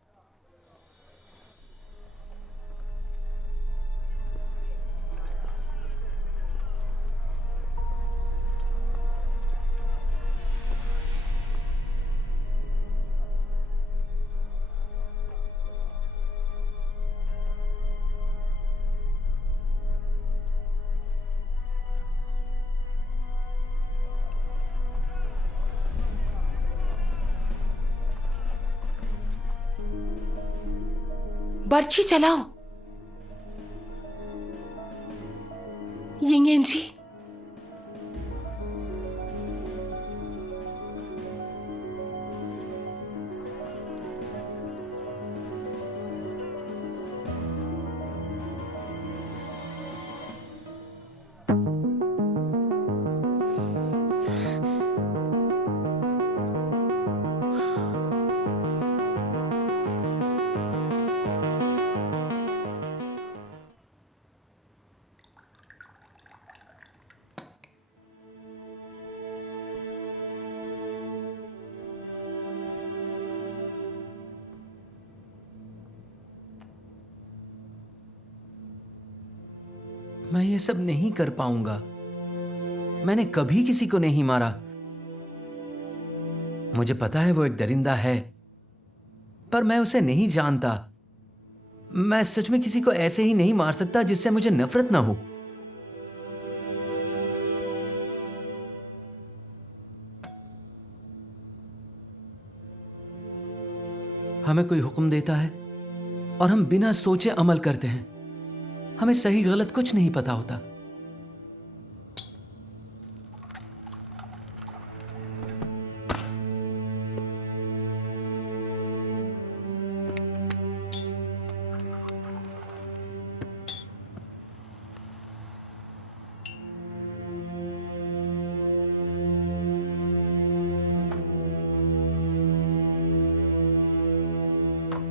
बर्छी चलाओ। यिंगेन जी, मैं ये सब नहीं कर पाऊंगा। मैंने कभी किसी को नहीं मारा। मुझे पता है वो एक दरिंदा है, पर मैं उसे नहीं जानता। मैं सच में किसी को ऐसे ही नहीं मार सकता जिससे मुझे नफरत ना हो। हमें कोई हुक्म देता है और हम बिना सोचे अमल करते हैं। हमें सही गलत कुछ नहीं पता होता।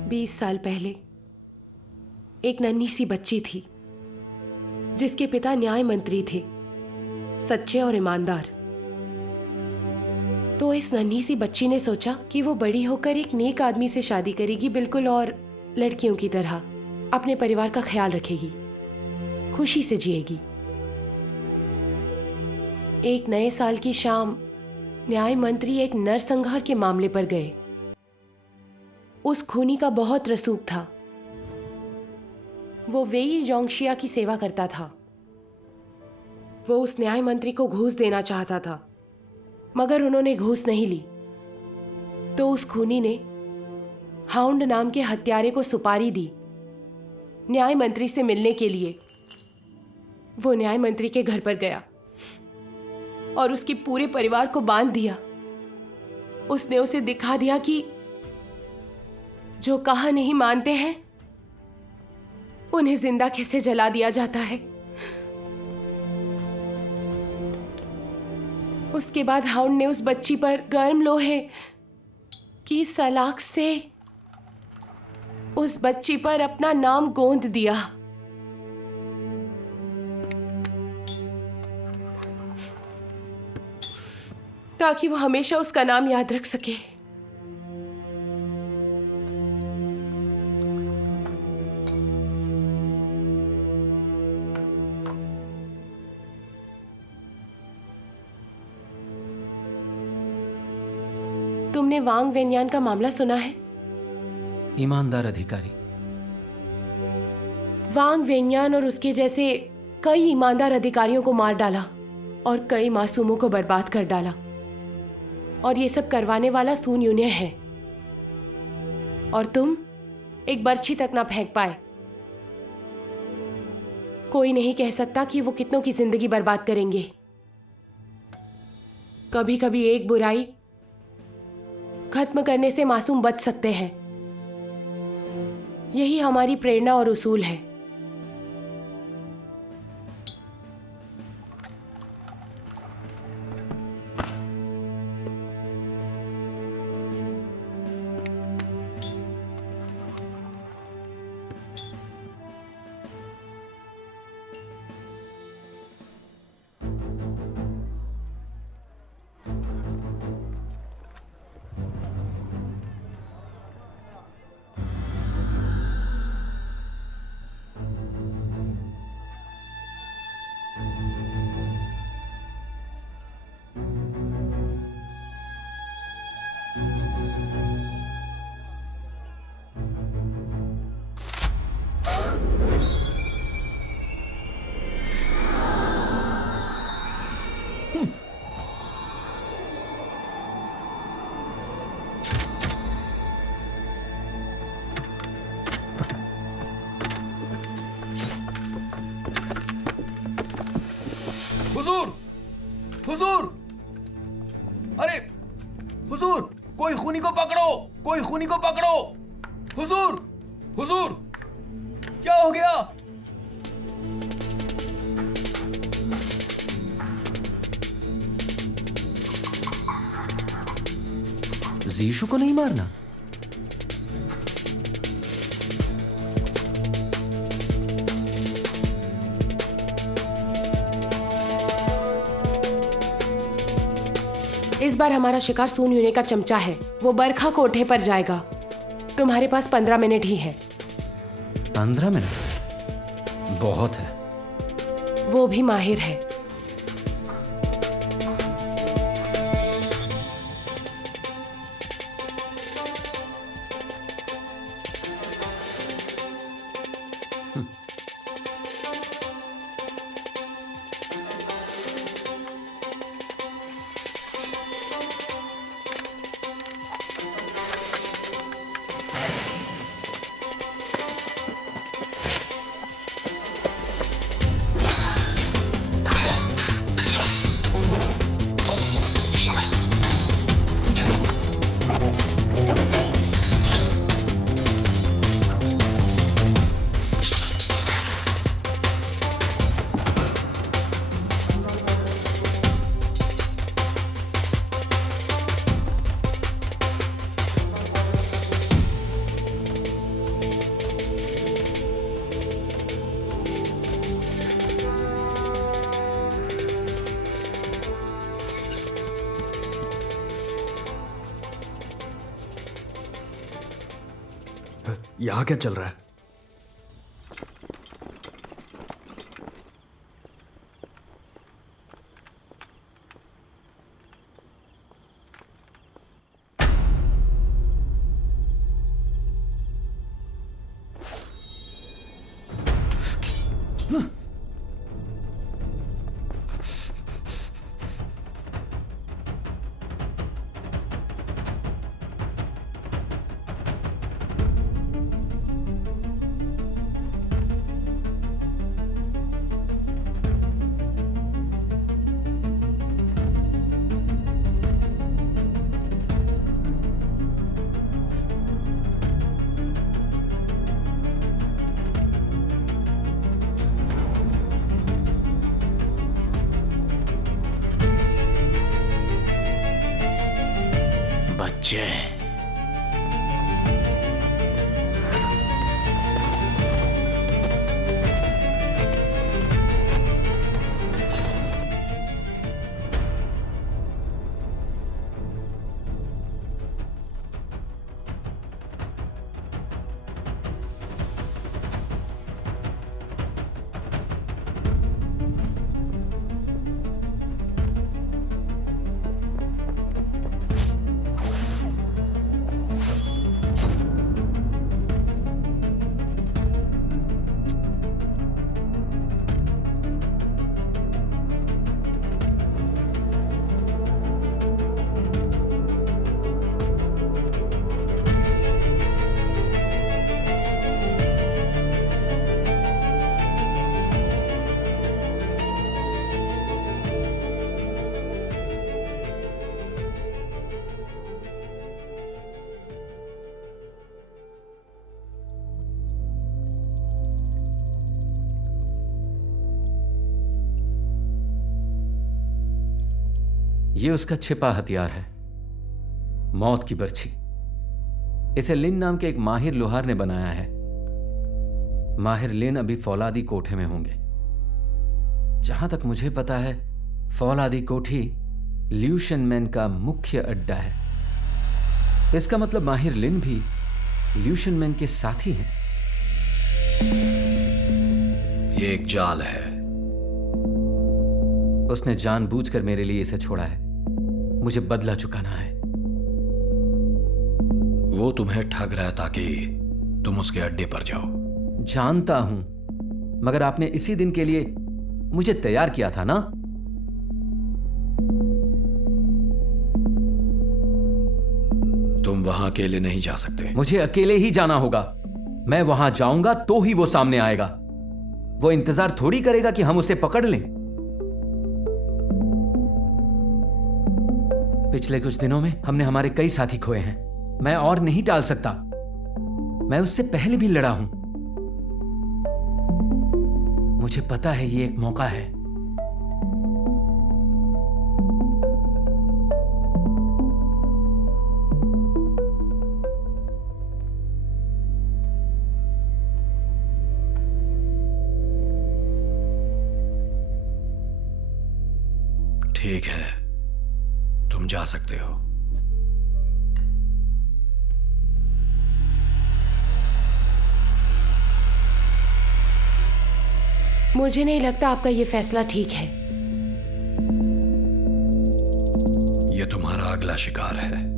बीस साल पहले एक नन्ही सी बच्ची थी जिसके पिता न्याय मंत्री थे, सच्चे और ईमानदार। तो इस नन्ही सी बच्ची ने सोचा कि वो बड़ी होकर एक नेक आदमी से शादी करेगी, बिल्कुल और लड़कियों की तरह अपने परिवार का ख्याल रखेगी, खुशी से जिएगी। एक नए साल की शाम न्याय मंत्री एक नरसंहार के मामले पर गए। उस खूनी का बहुत रसूख था। वो वेई जोंगशिया की सेवा करता था। वो उस न्याय मंत्री को घूस देना चाहता था, मगर उन्होंने घूस नहीं ली। तो उस खूनी ने हाउंड नाम के हत्यारे को सुपारी दी न्याय मंत्री से मिलने के लिए। वो न्याय मंत्री के घर पर गया और उसके पूरे परिवार को बांध दिया। उसने उसे दिखा दिया कि जो कहा नहीं मानते हैं उन्हें जिंदा कैसे जला दिया जाता है। उसके बाद हाउंड ने उस बच्ची पर गर्म लोहे की सलाख से उस बच्ची पर अपना नाम गोंद दिया। ताकि वो हमेशा उसका नाम याद रख सके। तुमने वांग वेन्यान का मामला सुना है? ईमानदार अधिकारी। वांग वेन्यान और उसके जैसे कई ईमानदार अधिकारियों को मार डाला और कई मासूमों को बर्बाद कर डाला। और ये सब करवाने वाला सून यून्हे है। और तुम एक बर्छी तक ना फेंक पाए। कोई नहीं कह सकता कि वो कितनों की जिंदगी बर्बाद करेंगे। कभी कभी एक बुराई खत्म करने से मासूम बच सकते हैं। यही हमारी प्रेरणा और उसूल है। हुजूर, हुजूर, अरे हुजूर, कोई खूनी को पकड़ो, कोई खूनी को पकड़ो। हुजूर, हुजूर, क्या हो गया? जीशु को नहीं मारना? इस बार हमारा शिकार सून यूने का चमचा है। वो बरखा कोठे पर जाएगा। तुम्हारे पास 15 मिनट ही है। 15 मिनट बहुत है। वो भी माहिर है। यहाँ क्या चल रहा है? बच्चे, ये उसका छिपा हथियार है, मौत की बर्छी। इसे लिन नाम के एक माहिर लोहार ने बनाया है। माहिर लिन अभी फौलादी कोठे में होंगे। जहां तक मुझे पता है, फौलादी कोठी ल्यूशन मैन का मुख्य अड्डा है। इसका मतलब माहिर लिन भी ल्यूशन मैन के साथी हैं। ये एक जाल है। उसने जानबूझकर मेरे लिए इसे छोड़ा है। मुझे बदला चुकाना है। वो तुम्हें ठग रहा है ताकि तुम उसके अड्डे पर जाओ। जानता हूं, मगर आपने इसी दिन के लिए मुझे तैयार किया था ना? तुम वहां अकेले नहीं जा सकते। मुझे अकेले ही जाना होगा। मैं वहां जाऊंगा तो ही वो सामने आएगा। वो इंतजार थोड़ी करेगा कि हम उसे पकड़ लें। पिछले कुछ दिनों में हमने हमारे कई साथी खोए हैं। मैं और नहीं टाल सकता। मैं उससे पहले भी लड़ा हूं। मुझे पता है ये एक मौका है। ठीक है, तुम जा सकते हो। मुझे नहीं लगता आपका ये फैसला ठीक है। ये तुम्हारा अगला शिकार है।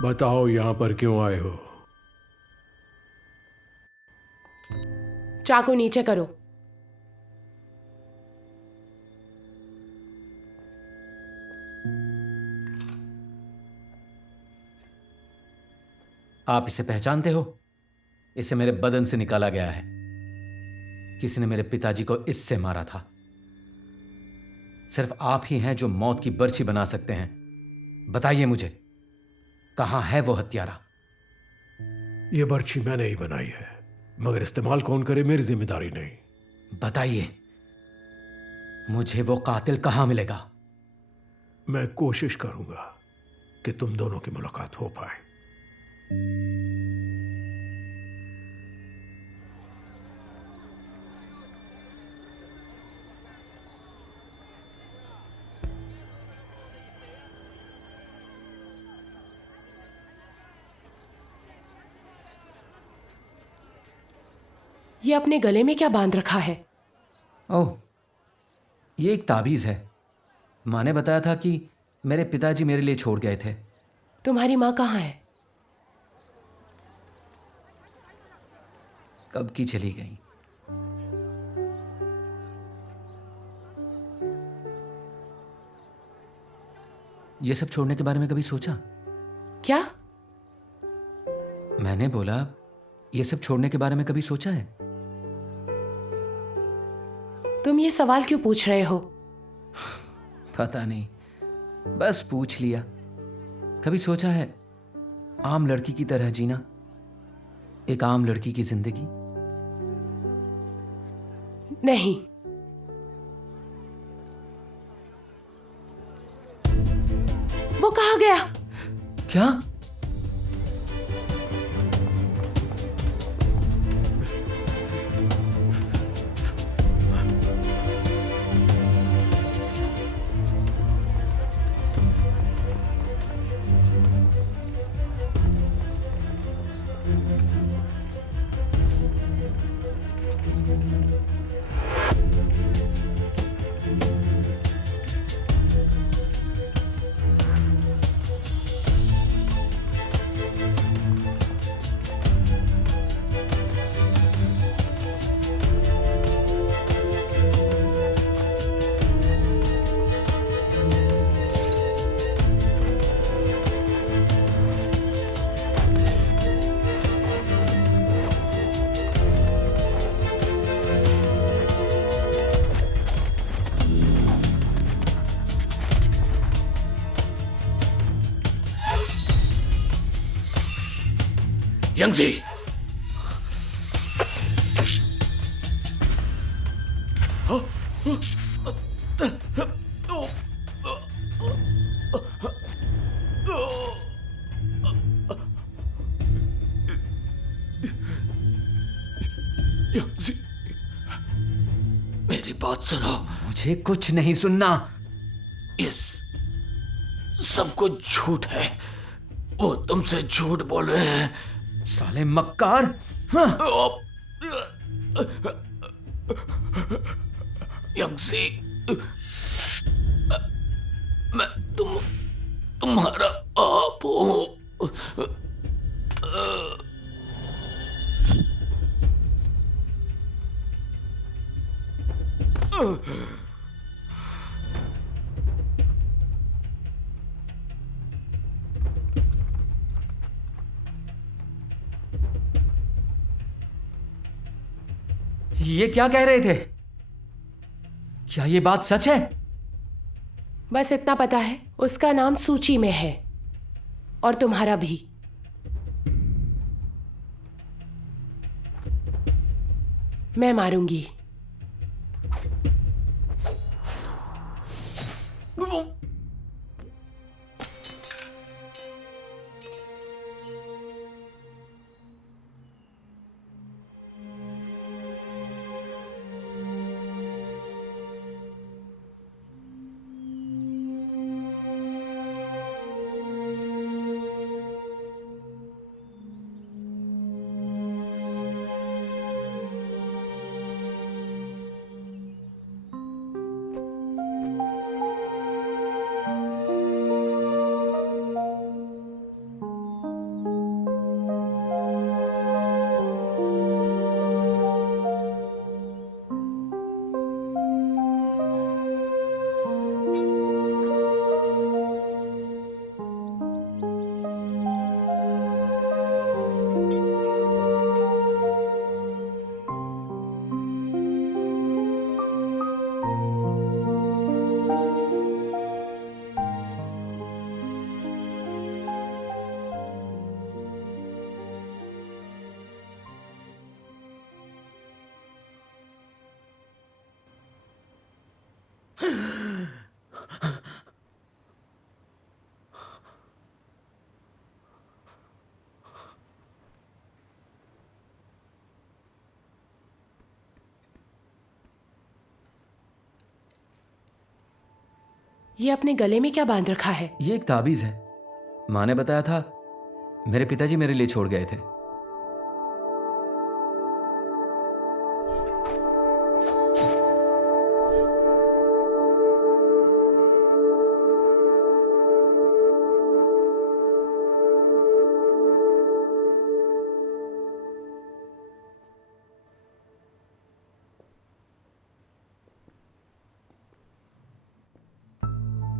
बताओ यहां पर क्यों आए हो? चाकू नीचे करो। आप इसे पहचानते हो? इसे मेरे बदन से निकाला गया है। किसी ने मेरे पिताजी को इससे मारा था। सिर्फ आप ही हैं जो मौत की बर्छी बना सकते हैं। बताइए मुझे, कहां है वो हत्यारा? ये बर्छी मैंने ही बनाई है, मगर इस्तेमाल कौन करे मेरी जिम्मेदारी नहीं। बताइए मुझे वो कातिल कहां मिलेगा? मैं कोशिश करूंगा कि तुम दोनों की मुलाकात हो पाए। ये अपने गले में क्या बांध रखा है? ओह, ये एक ताबीज है। माँ ने बताया था कि मेरे पिताजी मेरे लिए छोड़ गए थे। तुम्हारी माँ कहाँ है? कब की चली गई। ये सब छोड़ने के बारे में कभी सोचा? क्या? मैंने बोला, ये सब छोड़ने के बारे में कभी सोचा है? तुम ये सवाल क्यों पूछ रहे हो? पता नहीं, बस पूछ लिया। कभी सोचा है आम लड़की की तरह जीना, एक आम लड़की की जिंदगी? नहीं। वो कहाँ गया? क्या? यंगजी, मेरी बात सुनो। मुझे कुछ नहीं सुनना। इस सब कुछ झूठ है। वो तुमसे झूठ बोल रहे हैं। साले मक्कार। हाँ। यंगसी, मैं तुम्हारा बाप हूं। ये क्या कह रहे थे? क्या ये बात सच है? बस इतना पता है, उसका नाम सूची में है और तुम्हारा भी। मैं मारूंगी। ये अपने गले में क्या बांध रखा है? ये एक ताबीज है। माँ ने बताया था, मेरे पिताजी मेरे लिए छोड़ गए थे।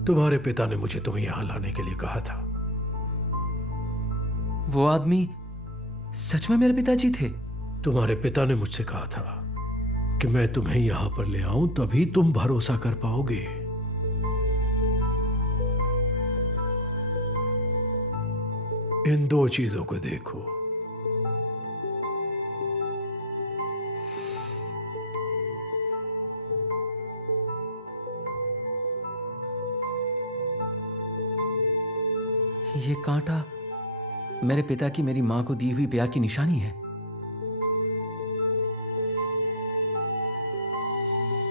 तुम्हारे पिता ने मुझे तुम्हें यहां लाने के लिए कहा था। वो आदमी सच में मेरे पिताजी थे? तुम्हारे पिता ने मुझसे कहा था कि मैं तुम्हें यहां पर ले आऊं, तभी तुम भरोसा कर पाओगे। इन दो चीजों को देखो। ये कांटा मेरे पिता की मेरी मां को दी हुई प्यार की निशानी है।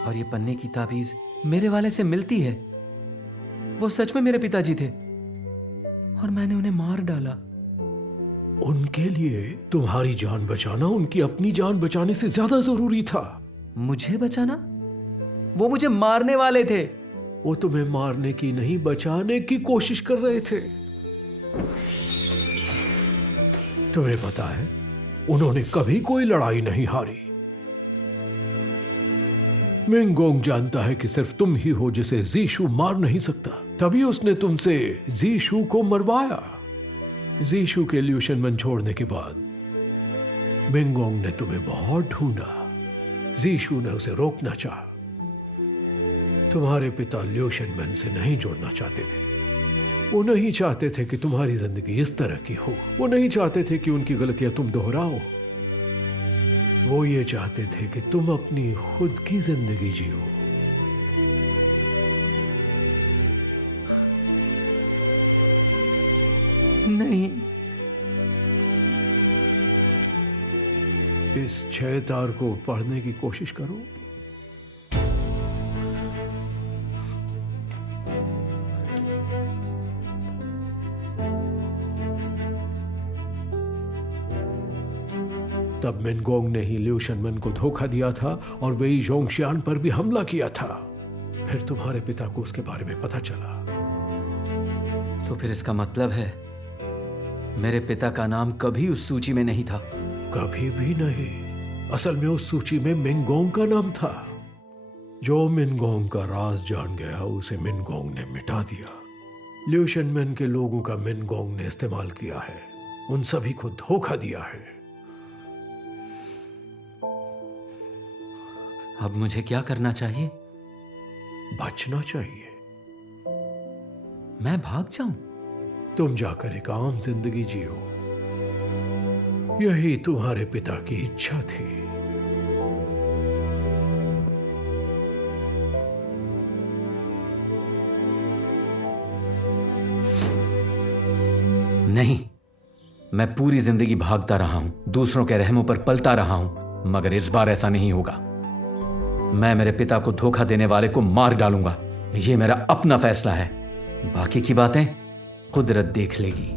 और ये पन्ने की ताबीज मेरे वाले से मिलती है। वो सच में मेरे पिताजी थे और मैंने उन्हें मार डाला। उनके लिए तुम्हारी जान बचाना उनकी अपनी जान बचाने से ज्यादा जरूरी था। मुझे बचाना? वो मुझे मारने वाले थे। वो तुम्हें मारने की नहीं, बचाने की कोशिश कर रहे थे। तुम्हें पता है, उन्होंने कभी कोई लड़ाई नहीं हारी। मिंगोंग जानता है कि सिर्फ तुम ही हो जिसे जीशु मार नहीं सकता, तभी उसने तुमसे जीशु को मरवाया। जीशु के इल्यूशन मन छोड़ने के बाद मिंगोंग ने तुम्हें बहुत ढूंढा। जीशु ने उसे रोकना चाहा। तुम्हारे पिता इल्यूशन मन से नहीं जोड़ना चाहते थे। वो नहीं चाहते थे कि तुम्हारी जिंदगी इस तरह की हो। वो नहीं चाहते थे कि उनकी गलतियां तुम दोहराओ। वो ये चाहते थे कि तुम अपनी खुद की जिंदगी जियो। नहीं, इस 6 तार को पढ़ने की कोशिश करो। तब मिनगोंग ने ही लिू शनमन को धोखा दिया था और वेई जोंगशियान पर भी हमला किया था। फिर तुम्हारे पिता को उसके बारे में पता चला। तो फिर इसका मतलब है मेरे पिता का नाम कभी उस सूची में नहीं था? कभी भी नहीं। असल में उस सूची में मिनगोंग का नाम था। जो मिनगोंग का राज जान गया उसे मिनगोंग ने मिटा दिया। लिू शनमन के लोगों का मिनगोंग ने इस्तेमाल किया है, उन सभी को धोखा दिया है। अब मुझे क्या करना चाहिए? बचना चाहिए। मैं भाग जाऊं? तुम जाकर एक आम जिंदगी जियो, यही तुम्हारे पिता की इच्छा थी। नहीं, मैं पूरी जिंदगी भागता रहा हूं, दूसरों के रहमों पर पलता रहा हूं, मगर इस बार ऐसा नहीं होगा। मैं मेरे पिता को धोखा देने वाले को मार डालूंगा। यह मेरा अपना फैसला है। बाकी की बातें कुदरत देख लेगी।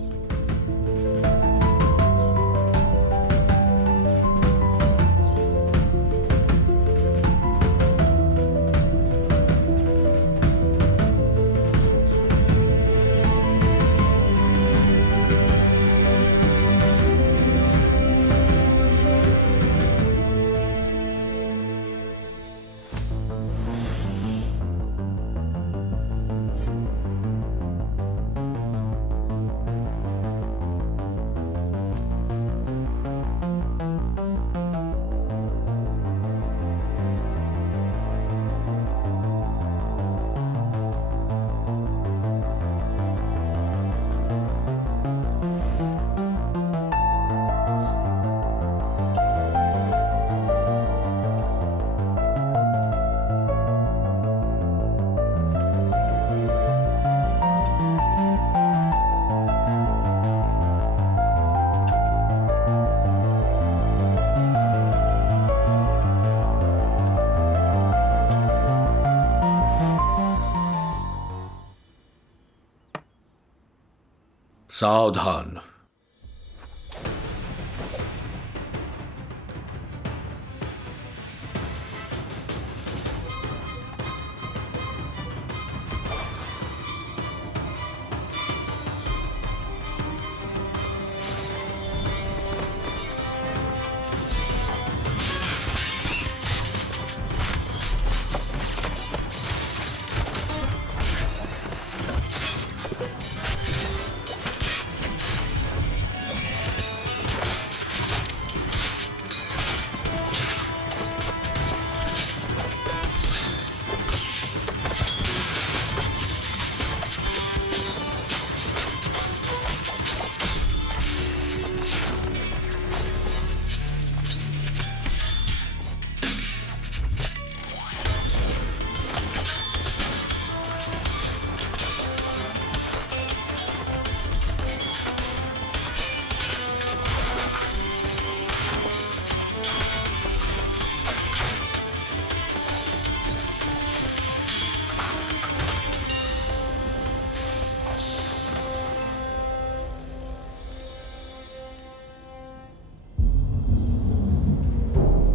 सावधान।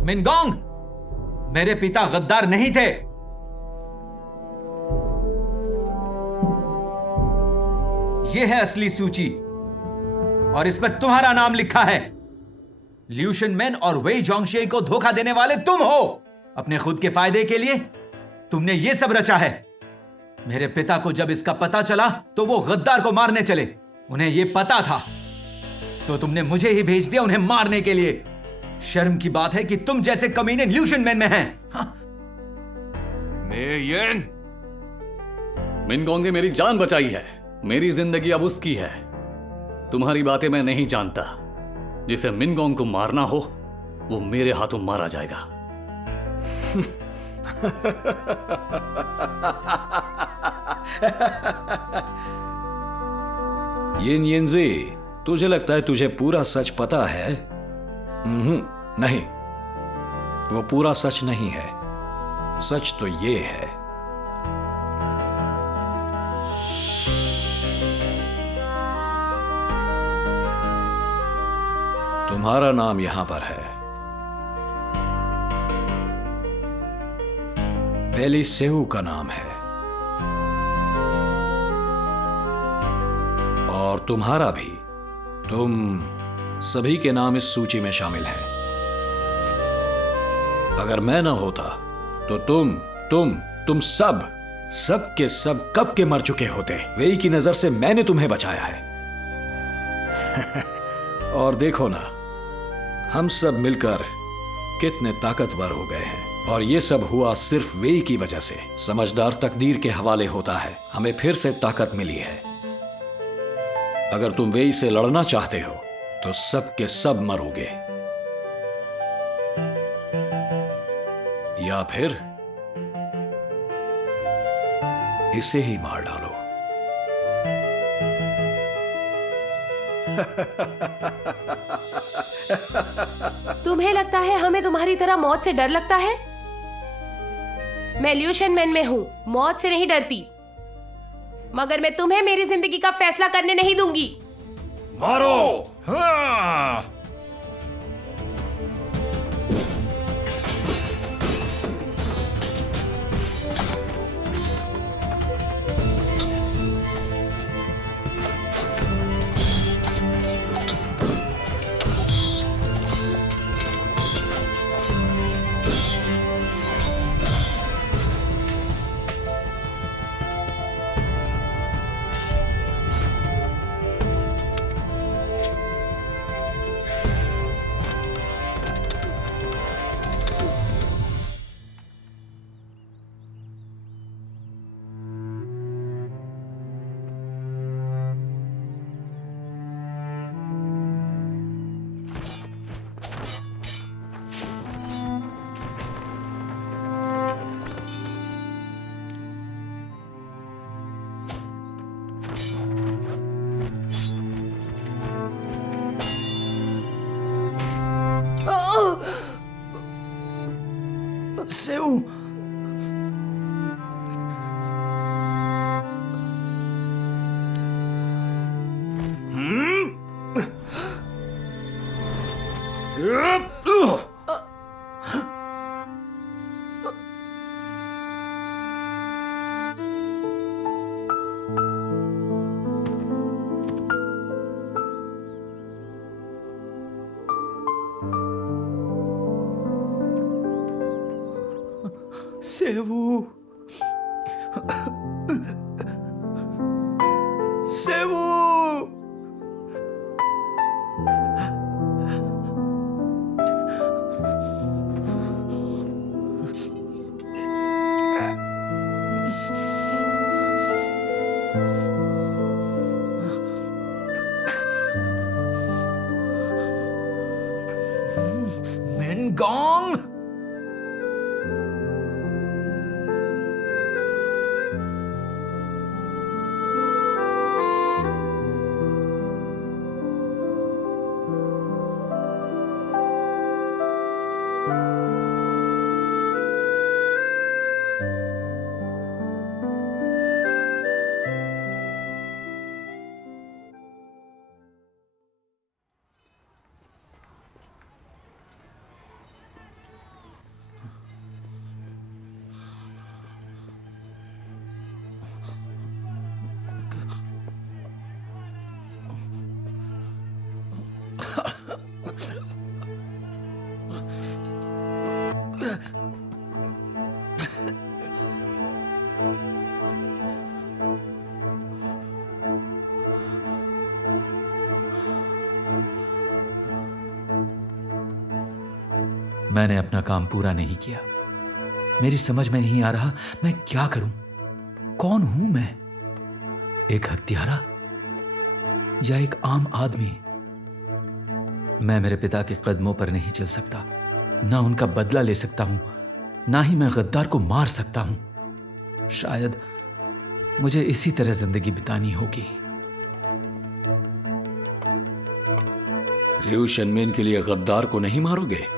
मिनगोंग, मेरे पिता गद्दार नहीं थे। यह है असली सूची और इस पर तुम्हारा नाम लिखा है। लिू शनमन और वेई जोंगशे को धोखा देने वाले तुम हो। अपने खुद के फायदे के लिए तुमने यह सब रचा है। मेरे पिता को जब इसका पता चला तो वो गद्दार को मारने चले। उन्हें यह पता था तो तुमने मुझे ही भेज दिया उन्हें मारने के लिए। शर्म की बात है कि तुम जैसे कमीने लिू शनमन में हैं। मिनगोंग ने मेरी जान बचाई है। मेरी जिंदगी अब उसकी है। तुम्हारी बातें मैं नहीं जानता। जिसे मिनगोंग को मारना हो वो मेरे हाथों मारा जाएगा। यिन यिनज़ी, तुझे लगता है तुझे पूरा सच पता है? नहीं, वो पूरा सच नहीं है। सच तो ये है, तुम्हारा नाम यहां पर है। एलिसेहू का नाम है और तुम्हारा भी। तुम सभी के नाम इस सूची में शामिल हैं। अगर मैं ना होता तो तुम सब के सब कब के मर चुके होते। वेई की नजर से मैंने तुम्हें बचाया है। और देखो ना, हम सब मिलकर कितने ताकतवर हो गए हैं। और ये सब हुआ सिर्फ वेई की वजह से। समझदार तकदीर के हवाले होता है। हमें फिर से ताकत मिली है। अगर तुम वेई से लड़ना चाहते हो तो सब के सब मरोगे, या फिर इसे ही मार डालो। तुम्हें लगता है हमें तुम्हारी तरह मौत से डर लगता है? मैं इल्यूशन मैन में हूं, मौत से नहीं डरती। मगर मैं तुम्हें मेरी जिंदगी का फैसला करने नहीं दूंगी। मारो। सेऊ, सेऊ, सेऊ। मेनगोंग, मैंने अपना काम पूरा नहीं किया। मेरी समझ में नहीं आ रहा मैं क्या करूं। कौन हूं मैं? एक हत्यारा या एक आम आदमी? मैं मेरे पिता के कदमों पर नहीं चल सकता, ना उनका बदला ले सकता हूं, ना ही मैं गद्दार को मार सकता हूं। शायद मुझे इसी तरह जिंदगी बितानी होगी। लियू शेनमेन के लिए गद्दार को नहीं मारोगे?